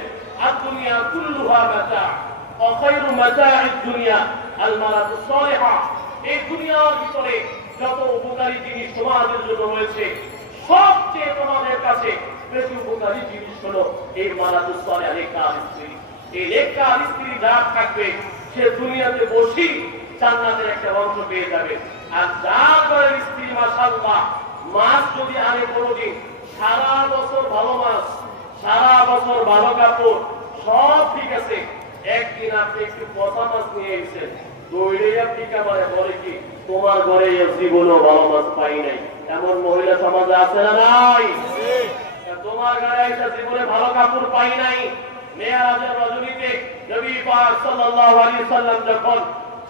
আদ-দুনিয়া কুল্লুহা মাতা ওয়া খায়রু মাতা'id দুনিয়া আল মারাতুস সালিহা। এই দুনিয়ার ভিতরে যত উপকারী জিনিস সমাজের জন্য রয়েছে, সবচেয়ে তোমাদের কাছে বেশি উপকারী জিনিস হলো এই মারাতুস সালিহা, নেককার স্ত্রী। এই নেককার স্ত্রী যার থাকবে সে দুনিয়াতে বসি জান্নাতের একটা অংশ পেয়ে যাবে। আর যার ঘরের স্ত্রী মাশাআল্লাহ মাছ যদি আনে কোনোদিন, সারা বছর ভালো মাছ, সারা বছর ভালো কাপড়, সব ঠিক আছে, একদিন আপনি একটু পচা মাছ নিয়ে এসেছেন, দৌড়েয়া টিকা মারে বলে কি তোমার ঘরে জীবনও ভালো মাছ পাই নাই। এমন মহিলা সমাজে আছে না নাই? তোমার ঘরে একটা জীবনে ভালো কাপড় পাই নাই। মেয়ারাজের রজনীতে নবী পাক সাল্লাল্লাহু আলাইহি ওয়াসাল্লাম যখন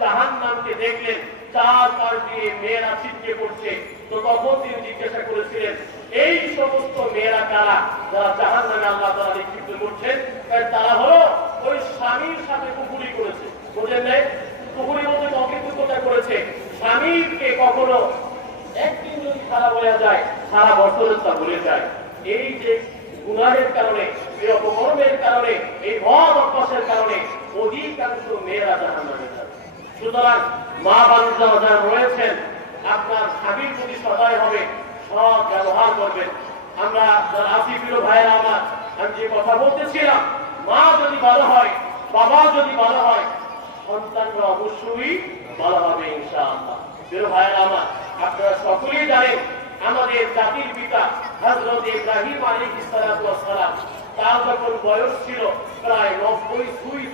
জাহান্নামকে দেখলেন, চারপাশ দিয়ে মেয়েরা ছিটকে পড়ছে, তো তখন তিনি জিজ্ঞাসা করেছিলেন এই সমস্ত মেয়েরা কারা যারা জাহান্নামে আল্লাহ তাআলা নিক্ষিপ্ত করছেন? তারা হলো ওই স্বামীর সাথে কুফরি করেছে। বুঝেন নাই? কুফরি বলতে অকৃতজ্ঞতা করেছে। স্বামীকে কখনো একদিন যদি খারাপ হয়ে যায়, সারা বছরের তা ভুলে যায়। এই যে গুনাহের কারণে, এই অপকর্মের কারণে, এই মদ অভ্যাসের কারণে অধিকাংশ মেয়েরা জাহান্নামে যায়। সুতরাং মা বান্ধব যারা রয়েছেন, আপনার স্বামীর প্রতি সদয় হবে, সৎ ব্যবহার করবেন। আমরা যারা আছি প্রিয় ভাইয়েরা আমার, আমি যে কথা বলতেছিলাম, মা যদি ভালো হয়, বাবা যদি ভালো হয়, সন্তানরা অবশ্যই ভালো হবে ইনশাআল্লাহ। প্রিয় ভাইয়েরা আমার, আপনারা সকলেই জানেন আমাদের জাতির পিতা হযরত ইব্রাহিম আলাইহিস সালাতু ওয়াস সালাম, তার যখন বয়স ছিল প্রায় 90 ছুঁই,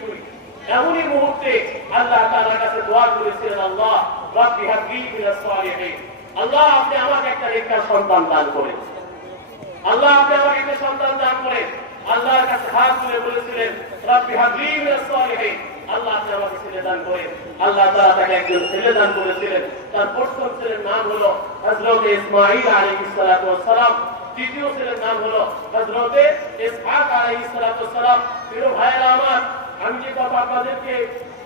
এমনই মুহূর্তে আল্লাহ তাআলার কাছে দোয়া করেছিলেন, আল্লাহ রাব্বি হাবলি মিনাস সালিহিন, আল্লাহ আপনি আমাকে একটা নেককার সন্তান দান করেন, আল্লাহ আপনি আমাকে একটা সন্তান দান করেন। আল্লাহর কাছে হাত তুলে বলেছিলেন, রাব্বি হাবলি মিনাস সালিহিন, আল্লাহ আপনি আমাকে ছেলে দান করেন। আল্লাহ তাআলা তাকে একজন ছেলে দান করেছিলেন। তার প্রথম ছেলের নাম হলো হযরত ইসমাঈল আলাইহিস সালাতু ওয়াস সালাম, দ্বিতীয় ছেলের নাম হলো হযরত ইসহাক আলাইহিস সালাতু ওয়াস সালাম। প্রিয় ভাইয়েরা আমার, আমি যে কথা আপনাদেরকে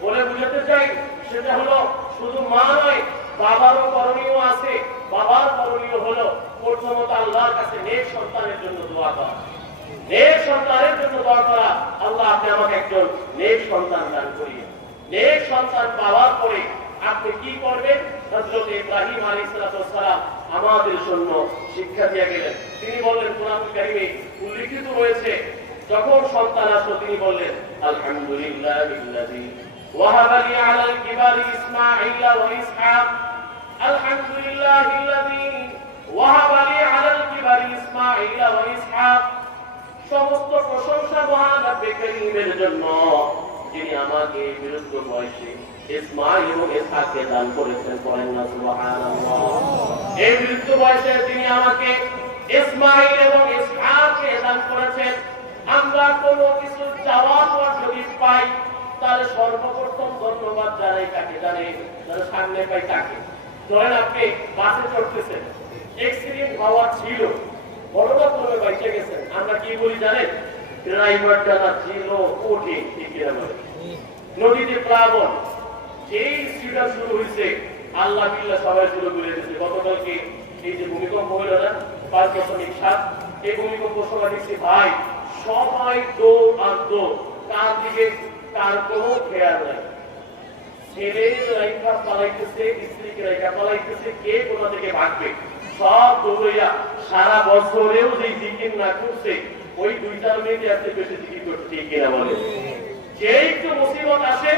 বলে বুঝাতে চাই সেটা হলো শুধু মা নয়, বাবারও করণীয় আছে। বাবার করণীয় হলো প্রথমত আল্লাহর কাছে নেক সন্তানের জন্য দোয়া করা, নেক সন্তানের জন্য দোয়া করা, আল্লাহ আপনি আমাকে একজন নেক সন্তান দান করিয়ে। নেক সন্তান পাওয়ার পরে আপনি কি করবেন? হযরত ইব্রাহিম আলাইহিস সালাম আমাদের জন্য শিক্ষা দিয়ে গেলেন। তিনি বললেন, কোরআন কারীমে উল্লেখিত রয়েছে, যখন সন্তান আসলো তিনি বললেন, আলহামদুলিল্লাহিল্লাযী ওয়াহাবা লি আলাল কিবারি ইসমাঈল ওয়া ইসহাক, আলহামদুলিল্লাহিল্লাযী ওয়াহাবা লি আলাল কিবারি ইসমাঈল ওয়া ইসহাক। সমস্ত প্রশংসা মহান রব্বে কারীমের জন্য, যিনি আমাকে বিরুদ্ধ বয়সে ইসমাঈল এবং ইসহাককে দান করেছেন। বলেন না সুবহানাল্লাহ। এই বিরুদ্ধ বয়সে তিনি আমাকে ইসমাঈল এবং ইসহাককে দান করেছেন। আমরা কোনো কিছু চাওয়ার পর যদি পাই, তাহলে সর্বপ্রথম ধন্যবাদ জানাই কাকে? জানে যারা সামনে পাই তাকে। ধরেন আপনি বাসে চড়তেছেন, অ্যাক্সিডেন্ট হওয়ার ছিল, ঘটনা করে বাইচে গেছেন, আমরা কি বলি জানেন? ড্রাইভার যারা ছিল ওঠে, ঠিক কিনা? নদীতে প্লাবন, যেই সিটা শুরু হয়েছে, আল্লাহ বিল্লাহ সবাই শুরু করে দিয়েছে। গতকালকে এই যে ভূমিকম্প হইল না 5.7, এই ভূমিকম্প সময় দেখছি ভাই সবাই দৌড় আর দৌড়, কার দিকে তার কোনো খেয়াল নাই। ছেলে রাইখা পালাইতেছে, স্ত্রীকে রাইখা পালাইতেছে, কে কোথা থেকে ভাগবে, সব দৌড়াইয়া সারা বছরেও যে জিকির না করছে ওই 2-4 মিনিটে এত বেশি জিকির করছে, ঠিক কিনা বলে? যে একটু মুসিবত আসে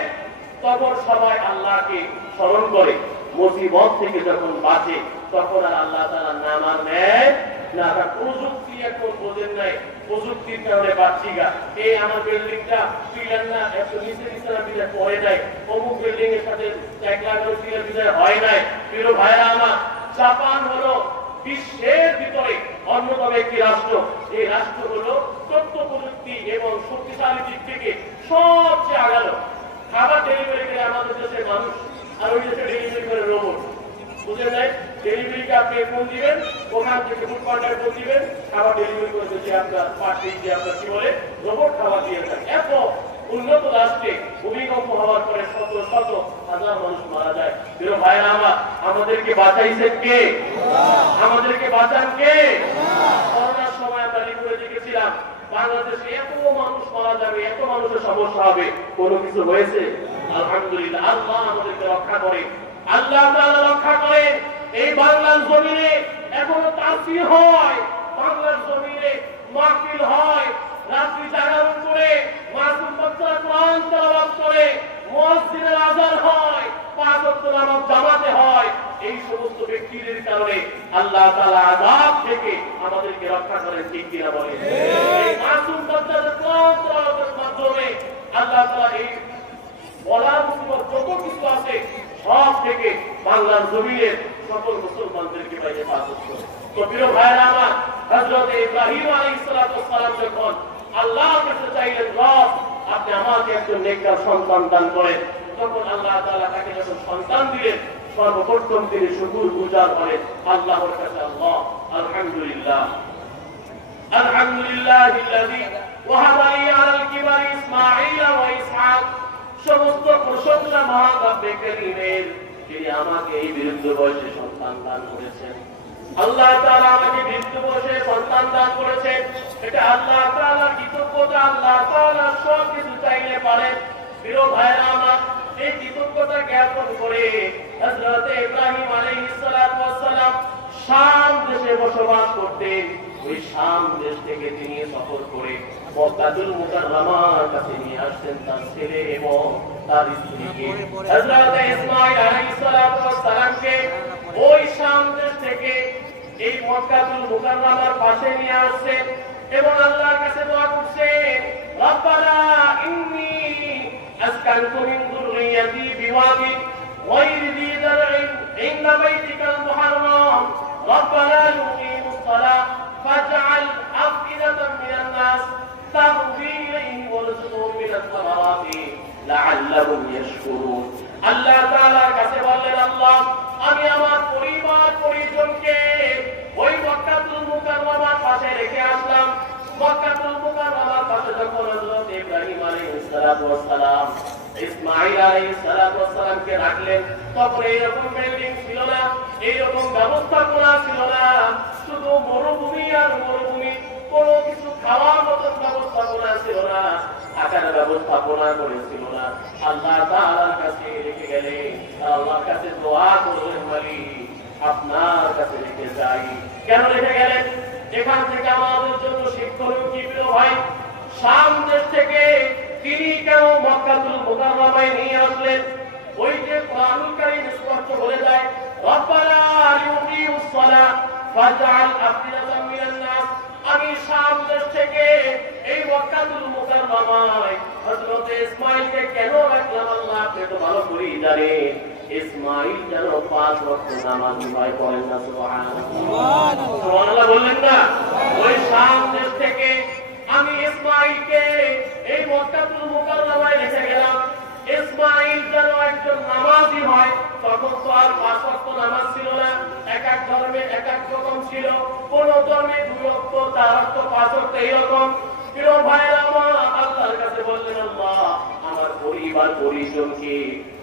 তখন সবাই আল্লাহকে স্মরণ করে, মুসিবত থেকে যখন বাঁচে তখন আর আল্লাহ তাআলা নাম আর নেয় না। প্রযুক্তি এখন বোঝেন নাই, প্রযুক্তির কারণে বাঁচছি গা, এই আমার বিল্ডিংটা পিলার না এত নিচে নিচে না পিলার পড়ে যায়, অমুক বিল্ডিং এর সাথে এক লাগানো পিলার পিলার হয় নাই। প্রিয় ভাইরা আমার, জাপান হলো বিশ্বের ভিতরে অন্যতম একটি রাষ্ট্র। এই রাষ্ট্র হলো তথ্য প্রযুক্তি এবং শক্তিশালী দিক থেকে সবচেয়ে আগানো। খাবার ডেলিভারি করে আমাদের দেশের মানুষ, আর ওই দেশে ডেলিভারি করে রোবট। বুঝে যায় ডেলিভারিকে আপনি ফোন দিবেন, ওখান থেকে ফুড কন্ট্রাক্ট ফোন দিবেন, খাবার ডেলিভারি করে দিচ্ছে আপনার পার্টি, যে আপনার কি বলে রোবট খাবার দিয়ে দেয়। এত উন্নত রাষ্ট্রে ভূমিকম্প হওয়ার পরে শত শত হাজার মানুষ মারা যায়। প্রিয় ভাইরা আমার, আমাদেরকে বাঁচাইছেন কে? আমাদেরকে বাঁচান কে? করোনার সময় আমরা রিপোর্টে দেখেছিলাম বাংলাদেশে এত মানুষ মারা যাবে, এত মানুষের সমস্যা হবে, কোনো কিছু হয়েছে? আলহামদুলিল্লাহ, আল্লাহ আমাদেরকে রক্ষা করে, আল্লাহ তাআলা রক্ষা করে। এই বাংলার জমিনে এখনো তাফসীর হয়, বাংলার জমিনে মাহফিল হয়, রাত্রি জাগরণ করে মাসুম বাচ্চারা কোরআন তেলাওয়াত করে, মসজিদে আযান হয়, 5 ওয়াক্ত নামাজ জামাতে হয়। এই সমস্ত ব্যক্তিদের কারণে আল্লাহ তাআলা আযাব থেকে আমাদেরকে রক্ষা করেন, ঠিক কিনা বলেন? এই মাসুম বাচ্চাদের কোরআন তেলাওয়াতের মাধ্যমে আল্লাহ তাআলা এই বলা মুসিবত যত কিছু আছে সব থেকে বাংলার জমিনের সকল মুসলমানদেরকে বাইরে হেফাজত করে। তো প্রিয় ভাইরা আমার, হযরত ইব্রাহিম আলাইহিস সালাম যখন আল্লাহর কাছে চাইলেন, রব আপনি আমাকে একজন নেককার সন্তান দান করেন, তখন আল্লাহ তাআলা তাকে যখন সন্তান দিলেন সর্বপ্রথম তিনি শুকরগুজার হলেন আল্লাহর কাছে। আল্লাহ আলহামদুলিল্লাহ, আলহামদুলিল্লাহিল্লাযী ওয়াহাবা লি আলাল কিবারি ইসমাঈল ওয়া ইসহাক। সমস্ত প্রশংসা মহান রব্বে কারীমের, যিনি আমাকে এই বৃদ্ধ বয়সে সন্তান দান করেছেন। আল্লাহ তাআলা আমাকে বৃদ্ধ বয়সে সন্তান দান করেছেন, এটা আল্লাহ তাআলার কৃতজ্ঞতা। আল্লাহ তাআলা সব কিছু চাইলে পারেন। প্রিয় ভাইরা আমার, এই কৃতজ্ঞতা জ্ঞাপন করে হযরত ইব্রাহিম আলাইহিস সালাম শাম দেশে বসবাস করতেন। ওই শাম দেশ থেকে তিনি সফর করে মক্কাতুল মুকাররমার কাছে নিয়ে আসতেন তার ছেলে এবং তার স্ত্রীকে। হযরত ইসমাঈল আলাইহিস সালামকে ওই শাম দেশ থেকে এই মক্কাতুল মুকাররমার পাশে নিয়ে আসছেন এবং আল্লাহর কাছে দোয়া করছেন, রব্বানা ইন্নী আসকানতু মিন যুররিয়াতি বিওয়াদিন গায়রি যী যার'ইন ইনদা বাইতিকাল মুহাররাম রব্বানা লিয়ুকিমুস সালাহ ফাজআল আফইদাতাম মিনান নাস তাহদি ইলাইহিম ওয়ারযুকহুম মিনাস সামারাতি লাআল্লাহুম ইয়াশকুরুন। আল্লাহ তাআলার কাছে বললেন, আল্লাহ আমি আমার পরিবার পরিজনকে ওই মক্কাতুল মুকাররমার পাশে রেখে আসলাম। মক্কাতুল মুকাররমার পাশে যখন হযরত ইব্রাহিম আলাইহিস সালাম ইসমাঈল আলাইহিস সালামকে রাখলেন, তখন এইরকম বিল্ডিং ছিল না, এইরকম ব্যবস্থাপনা ছিল না, শুধু মরুভূমি আর মরুভূমি, কোনো কিছু খাওয়ার মতো ব্যবস্থাপনা ছিল না, থাকার ব্যবস্থাপনা করেছিল না। আল্লাহ তাআলার কাছে রেখে গেলেন, আল্লাহর কাছে দোয়া করলেন, মালিক আপনার কাছে রেখে যাই। কেন রেখে গেলেন? এখান থেকে আমাদের জন্য শিক্ষণীয় কি প্রিয় ভাই, শাম দেশ থেকে তিনি কেন মক্কাতুল মুকাররমায় নিয়ে আসলেন? ওই যে কোরআনুল কারীম স্পষ্ট বলে যায়, রব্বানা লিয়ুকিমুস সালাহ ফাজআল আফইদাতাম মিনান নাস। আমি শাম দেশ থেকে এই মক্কাতুল মুকাররমায় হযরত ইসমাঈলকে কেন রাখলাম? আল্লাহ আপনি তো ভালো করেই জানেন, ইসমাঈল যেন 5 ওয়াক্ত নামাজ ভাই পড়েন না। সুবহানাল্লাহ, সুবহানাল্লাহ বললেন না? ওই শাম দেশ থেকে আমি ইসমাঈলকে এই মক্কাতুল মুকাররমায় রেখে গেলাম। ইসমাঈল যেন একজন নামাজি হয়। তখন তো আর 5 ওয়াক্ত নামাজ ছিল না, এক এক ধর্মে এক এক রকম ছিল, কোন ধর্মে 2 ওয়াক্ত, 4 ওয়াক্ত, 5 ওয়াক্ত এইরকম। প্রিয় ভাইরা আমার, আল্লাহর কাছে বললেন, আল্লাহ আমার পরিবার পরিজনকে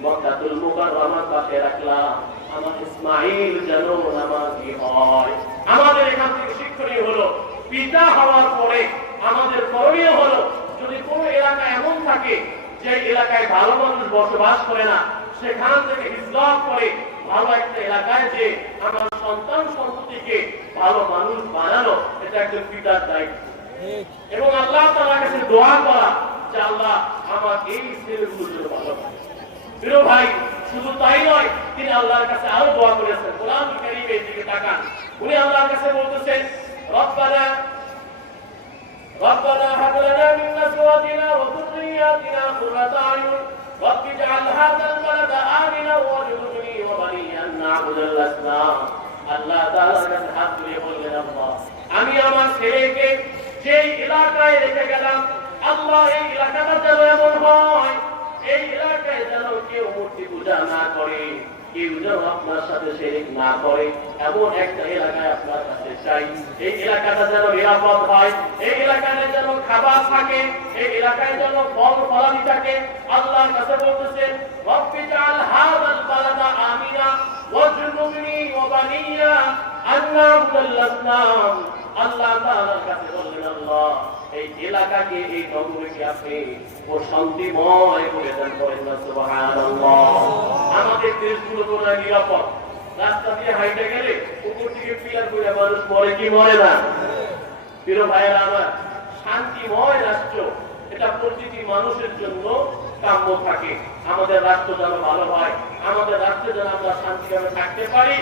মক্কাতুল মুকাররমার পাশে রাখলাম, আমার ইসমাঈল যেন নামাজি হয়। আমাদের এখান থেকে শিক্ষণীয় হলো পিতা হওয়ার পরে আমাদের করণীয় হলো, যদি কোনো এলাকা এমন থাকে যে এলাকায় ভালো মানুষ বসবাস করে না, সেখান থেকে হিজরত করে ভালো একটা এলাকায় যে আমার সন্তান সন্ততিকে ভালো মানুষ বানানো, এটা একজন পিতার দায়িত্ব। এবং আল্লাহ তাআলার কাছে দোয়া করা যে আল্লাহ আমার এই ছেলেগুলোর ভালো করে। প্রিয় ভাই, শুধু তাই নয়, তিনি আল্লাহর কাছে আরো দোয়া করেছেন। কোরআন কারীমের দিকে তাকান, উনি আল্লাহর কাছে বলতেছেন, রব্বানা হাব লানা মিন আজওয়াজিনা ওয়া যুররিয়াতিনা কুররাতা আয়ুন রব্বি ইজআল হাযাল বালাদা আমিনা ওয়াজনুবনি ওয়া বানিয়া আন না'বুদাল আসনাম। আল্লাহ তাআলার কাছে হাত তুলে বললেন, আল্লাহ আমি আমার ছেলেকে যেই এলাকায় রেখে গেলাম, আল্লাহ এই এলাকাটা যেন এমন হয়, এই এলাকায় যেন কেউ মূর্তি পূজা না করে, কেউ যেন আপনার সাথে শিরক না করে, এমন একটা এলাকায় আপনার কাছে চাই। এই এলাকাটা যেন নিরাপদ হয়, এই এলাকায় যেন খাবার থাকে, এই এলাকায় যেন ফল ফলাদি থাকে। আল্লাহর কাছে বলতেছেন, রব্বি জাআল হাযাল বালাদা আমিনা ওয়াজনুবনি ওয়া বানিয়া আন না'বুদাল আসনাম। আল্লাহ তাআলার কাছে বললেন, আল্লাহ এই এলাকাকে, এই নগরীকে আপনি শান্তিময় করে দেন। করেন না সুবহানাল্লাহ। আমাদের দেশগুলো তো নিরাপদ, রাস্তা দিয়ে হাইটে গেলে উপর দিকে পিলার করে মানুষ মরে কি মরে না? প্রিয় ভাইয়েরা আমার, শান্তিময় রাষ্ট্র এটা প্রতিটি মানুষের জন্য কাম্য থাকে। আমাদের রাষ্ট্র যেন ভালো হয়, আমাদের রাষ্ট্রে যেন আমরা শান্তিভাবে থাকতে পারি।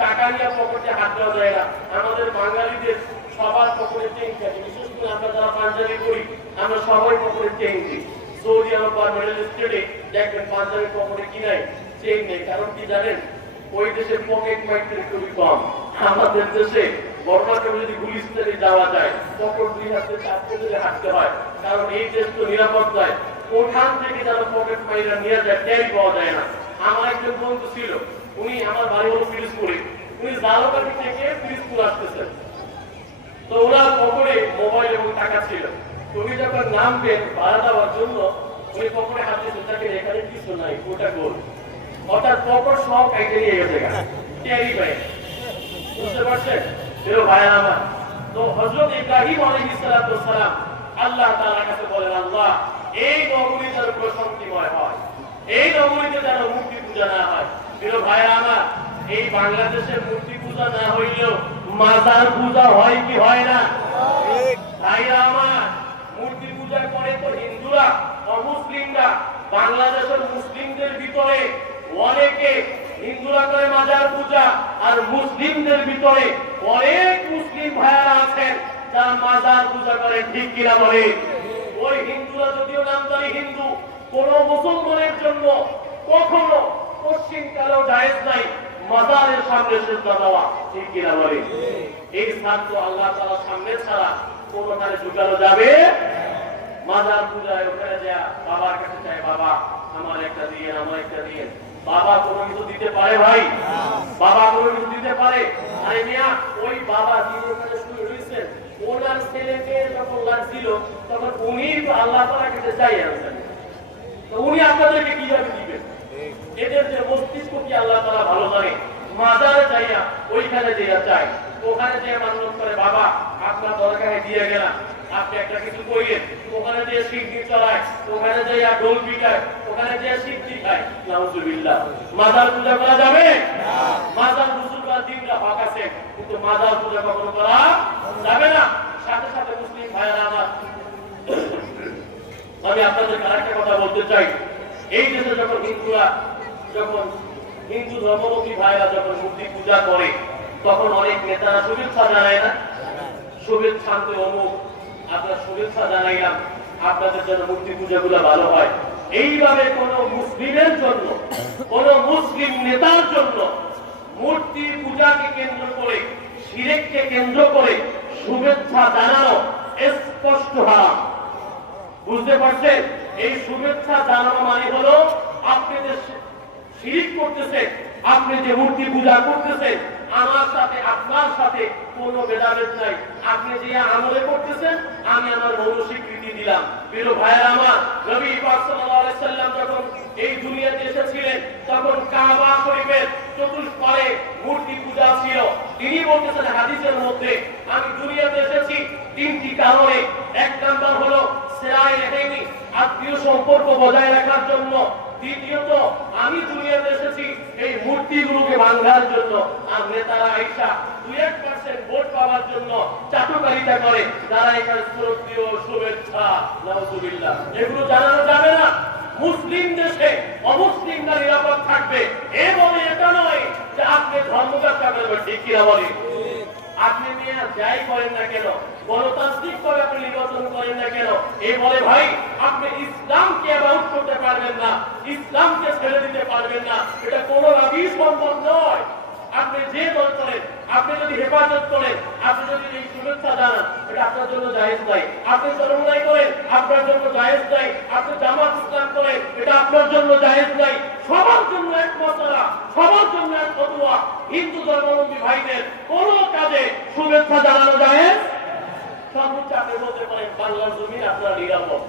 টাকা নিয়ে পকেটে হাত দেওয়া যায় না। আমাদের বাঙালিদের সবার পকেটে চেইন থাকে, বিশেষ করে আমরা যারা পাঞ্জাবি করি, আমরা সবাই পকেটে চেইন দিই। সৌদি আরব বা মিডল ইস্টে দেখবেন পাঞ্জাবি পকেটে কি নাই, চেইন নেই। কারণ কি জানেন? ওই দেশের পকেট মাইন্ডের খুবই কম। আমাদের দেশে বর্মাকে যদি গুলিস্তানে যাওয়া যায়, পকেট 2 হাতে 4 ধরে হাঁটতে হয়। কারণ এই দেশ তো নিরাপদ নয়, ওখান থেকে যারা পকেট মাইরা নিয়ে যায় টেরি পাওয়া যায় না। আমার একজন বন্ধু ছিল, উনি আমার বাড়ি হলো পিরিজপুরে, উনি জালকাঠি থেকে পিরিজপুর আসতেছেন। তো ওনার পকেটে মোবাইল এবং টাকা ছিল। উনি যখন নামবেন ভাড়া দেওয়ার জন্য, উনি পকেটে হাত দিয়েছেন, তাকে এখানে কিছু নাই, ওটা গোল। অর্থাৎ পকেট সব কেটে নিয়ে গেছে, টেরি পায়। বুঝতে পারছেন প্রিয় ভাইরা আমার? তো হযরত ইব্রাহিম আলাইহিস সালাম আল্লাহ তাআলার কাছে বলেন, আল্লাহ এই নগরী যেন প্রশান্তিময় হয়, এই নগরীতে যেন মূর্তি পূজা না হয়। প্রিয় ভাইরা আমার, এই বাংলাদেশের মূর্তি পূজা না হইলেও মাজার পূজা হয় কি হয় না? ভাইরা আমার, মূর্তি পূজা করে তো হিন্দুরা, অমুসলিমরা। বাংলাদেশের মুসলিমদের ভিতরে অনেকে হিন্দুরা করে মাজার পূজা, আর মুসলিমদের ভিতরে অনেক মুসলিম ভাইয়ারা আছেন যারা মাজার পূজা করেন। ঠিক কিনা বলে? ওই হিন্দুরা যদিও নামদারি হিন্দু, কোন মুসলমানের জন্য কখনো পশ্চিম কালেও জায়েজ নাই মাজারের সামনে সিজদা দেওয়া। ঠিক কিনা বলে? এই স্থান তো আল্লাহ তাআলার সামনে ছাড়া কোনখানে ঝুঁকানো যাবে। মাজার পূজায় ওখানে যা বাবার কাছে চায়, বাবা আমার একটা দিয়ে, আমার একটা দিয়ে। বাবা কোনো কিছু দিতে পারে ভাই? বাবা কোনো কিছু দিতে পারে? আরে মিয়া, ওই বাবা যিনি ওখানে শুরু হয়েছেন, ওনার ছেলেকে যখন লাগছিল তখন উনি আল্লাহ তাআলার কাছে চাই আনছেন। তো উনি আপনাদেরকে কিভাবে দিবেন? এদের যে মস্তিষ্ক কি আল্লাহ তাআলা ভালো জানে। মাজারে যাইয়া ওইখানে যেয়া চাই, ওখানে যে মানুষ করে, বাবা আপনার দরকারে দিয়ে গেলাম, আপনি একটা কিছু কইলেন, ওখানে যে সিদ্ধি চড়ায়, ওখানে যে ঢোল পিটায়, ওখানে যে সিদ্ধি খায়। নাউজুবিল্লাহ। মাজার পূজা করা যাবে না। মাজার পূজা করার দিনটা হক আছে, কিন্তু মাজার পূজা কখনো করা যাবে না। সাথে সাথে মুসলিম ভাইয়েরা আমার, আমি আপনাদের আরেকটা কথা বলতে চাই। এই দেশে যখন হিন্দুরা, যখন হিন্দু ধর্মমুখী ভাইরা যখন মূর্তি পূজা করে, তখন অনেক নেতারা শুভেচ্ছা জানায় না? শুভেচ্ছা অমুক, আপনার শুভেচ্ছা জানাইলাম, আপনাদের জন্য মূর্তি পূজাগুলো ভালো হয়। এইভাবে কোন মুসলিমের জন্য, কোন মুসলিম নেতার জন্য মূর্তি পূজাকে কেন্দ্র করে, শিরককে কেন্দ্র করে শুভেচ্ছা জানানো স্পষ্ট হারাম। বুঝতে পারছেন? এই শুভেচ্ছা জানানো মানে হলো আপনি যে শিরক করতেছেন, আপনি যে মূর্তি পূজা করতেছেন, আমার সাথে আপনার সাথে কোনো ভেদাভেদ নাই। আপনি যে আমলে করতেছেন, আমি আমার মৌন স্বীকৃতি দিলাম। প্রিয় ভাইয়েরা আমার, নবী পাক সাল্লাল্লাহু আলাইহি সাল্লাম যখন এই দুনিয়াতে এসেছিলেন, তখন কাবা শরীফের চতুষ্পাড়ে মূর্তি পূজা ছিল। তিনি বলতেছেন হাদিসের মধ্যে, আমি দুনিয়াতে এসেছি তিনটি কারণে। এক নাম্বার হলো সিরায়ে রেহেমি, আত্মীয় সম্পর্ক বজায় রাখার জন্য। দ্বিতীয়ত, আমি দুনিয়াতে এসেছি এই মূর্তিগুলোকে ভাঙার জন্য। আর নেতারা আইসা 2-1% ভোট পাওয়ার জন্য চাটুকারিতা করে। যারা এখানে শ্রদ্ধেয়, শুভেচ্ছা, নাউজুবিল্লাহ, এগুলো জানানো যাবে না। মুসলিম দেশে অমুসলিমরা নিরাপদ থাকবে এ বলে এটা নয় যে আপনি ধর্মযাত্রা করবেন, ঠিক কিনা বলেন? আপনি নিয়ে যাই করেন না কেন, গণতান্ত্রিক ভাবে আপনি নির্বাচন করেন না কেন, এই বলে ভাই আপনি ইসলামকে অ্যাবাউট করতে পারবেন না, ইসলামকে ছেড়ে দিতে পারবেন না, এটা কোনোভাবেই সম্ভব নয়। আপনি যে দল করেন, আপনি যদি হেফাজত করেন, আপনি যদি এই শুভেচ্ছা জানান, এটা আপনার জন্য জায়েজ নাই। আপনি চরমনাই করেন, আপনার জন্য জায়েজ নাই। আপনি জামাত ইসলাম করেন, এটা আপনার জন্য জায়েজ নাই। সবার জন্য এক মশলা, সবার জন্য এক ফতোয়া। হিন্দু ধর্মাবলম্বী ভাইদের কোন কাজে শুভেচ্ছা জানানো জায়েজ। সর্বোচ্চ আপনি বলতে পারেন বাংলার জমিন আপনারা নিরাপদ,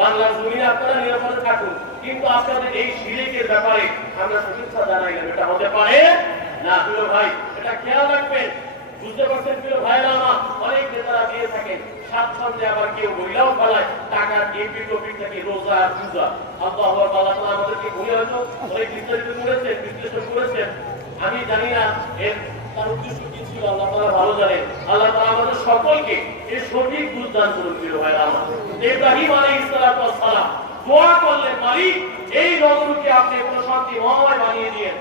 বাংলার জমিনে আপনারা নিরাপদে থাকুন, কিন্তু আপনাদের এই শিরকের ব্যাপারে আমরা শুভেচ্ছা জানাইলাম, এটা হতে পারে না। প্রিয় ভাই, এটা খেয়াল রাখবেন। বুঝতে পারছেন প্রিয় ভাইরা? আমার অনেক নেতারা দিয়ে থাকেন স্বাচ্ছন্দ্যে, আবার কেউ বইলাও ফেলায় টাকা দিয়ে পিঠোপিঠ থেকে রোজা আর পূজা। আল্লাহ তাআলা আমাদেরকে ঘুরে হয়তো অনেক বিস্তারিত করেছেন, বিশ্লেষণ করেছেন। আমি জানি না এর তার উদ্দেশ্য কি ছিল, আল্লাহ তাআলা ভালো জানেন। আল্লাহ তাআলা আমাদের সকলকে এর সঠিক বুঝ দান করুন। প্রিয় ভাইরা আমার, ইব্রাহিম আলাইহিস সালাম দোয়া করলেন, মালিক এই নগরকে আপনি প্রশান্তিময় বানিয়ে দিয়েন।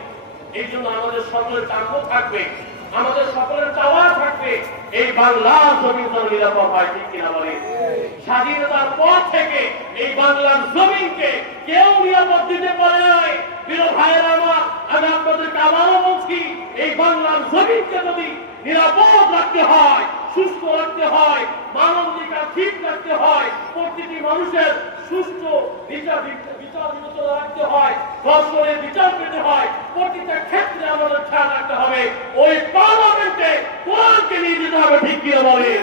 এই জন্য আমাদের সকলের চাপ থাকবে, আমাদের সকলের চাওয়া থাকবে এই বাংলার জমিন যেন নিরাপদ হয়, ঠিক কিনা বলেন? স্বাধীনতার পর থেকে এই বাংলার জমিনকে কেউ নিরাপদ দিতে পারে নাই। প্রিয় ভাইয়েরা আমার, আমি আপনাদেরকে আবারও বলছি, এই বাংলার জমিনকে যদি নিরাপদ রাখতে হয়, সুস্থ রাখতে হয়, মানবাধিকার ঠিক রাখতে হয়, প্রতিটি মানুষের সুস্থ বিচার বিবেচনা রাখতে হয়, ধর্ষণের বিচার পেতে হয়, প্রতিটা ক্ষেত্রে আমাদের খেয়াল রাখতে হবে ওই পার্লামেন্টে কোরআনকে নিয়ে যেতে হবে, ঠিক কিনা বলেন?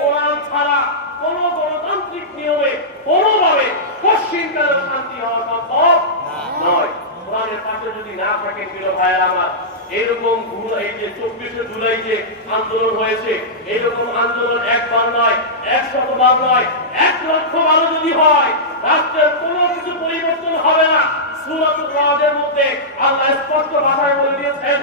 কোরআন ছাড়া কোন গণতান্ত্রিক নিয়মে কোনোভাবে পশ্চিমকালের শান্তি হওয়া সম্ভব নয়। কোরআনের পাশে যদি না থাকেন প্রিয় ভাইয়েরা আমার, এইরকম এই যে 24শে জুলাই যে আন্দোলন হয়েছে, এইরকম আন্দোলন একবার নয়, 100 বার নয়, 1 লক্ষ বারও যদি হয়, রাষ্ট্রের কোনো কিছু পরিবর্তন হবে না। সূরাতুর রাদের মধ্যে আল্লাহ স্পষ্ট ভাষায় বলে দিয়েছেন,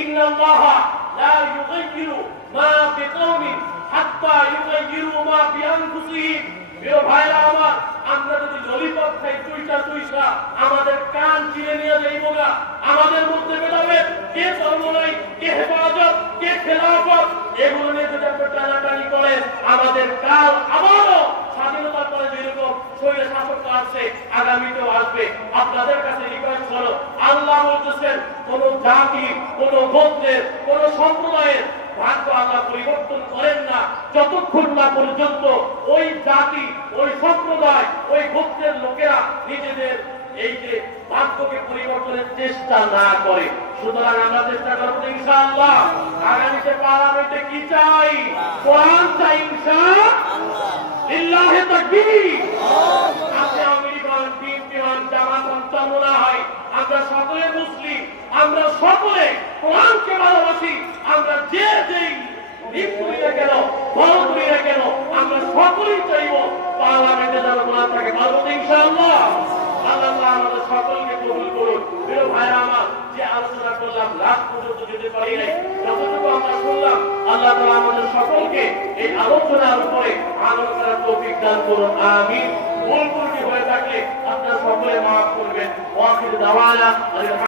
ইন্নাল্লাহা লা ইউগাইয়িরু মা বিকাওমিন হাত্তা ইউগাইয়িরু মা বিআনফুসিহিম। প্রিয় ভাইরা আমার, আমরা যদি ললিপপ খাই চুইটা আমাদের কান চিরে নিয়ে যাইব না। আমাদের মধ্যে ভেদাভেদ, কে চরমনাই, কে হেফাজত, কে খেলাফত, এগুলো নিয়ে যদি আপনি টানাটানি করেন, আমাদের কাল আবারও স্বাধীনতার পরে যেরকম শরীরে শাসক আসছে, আগামীতেও আসবে। আপনাদের কাছে রিকোয়েস্ট হলো, আল্লাহ বলতেছেন কোন জাতি, কোন গোত্রের, কোন সম্প্রদায়ের ভাগ্য আল্লাহ পরিবর্তন করেন না যতক্ষণ না পর্যন্ত ওই জাতি, ওই সম্প্রদায়, ওই গোত্রের লোকেরা নিজেদের এই যে ভাগ্যকে পরিবর্তনের চেষ্টা না করে। সুতরাং আমরা চেষ্টা করবো ইনশাআল্লাহ। আগামীতে পার্লামেন্টে কি চাই? কোরআন চাই ইনশাআল্লাহ। লিল্লাহি তাকবীর। আপনি আমেরিকান, বিএনপিয়ান, জামাতান, চরমনা হয়, আমরা সকলে মুসলিম, আমরা সকলে কোরআনকে ভালোবাসি। আমরা যে যেই দিক করি না কেন, ভালো করি না কেন, আমরা সকলেই চাইব পার্লামেন্টে যেন কোরআন থাকে। পারবো ইনশাআল্লাহ। আল্লাহ আমাদের সকলকে কবুল করুন। প্রিয় ভাইরা আমার, যে আলোচনা করলাম লাস্ট পর্যন্ত যেতে পারি নাই, যতটুকু আমরা শুনলাম, আল্লাহ তাআলা আমাদের সকলকে এই আলোচনার উপরে আমল করার তৌফিক দান করুন, আমিন। ভুল ত্রুটি হয়ে থাকলে আপনারা সকলে মাফ করবেন। ওয়াকিল দাওয়ানা।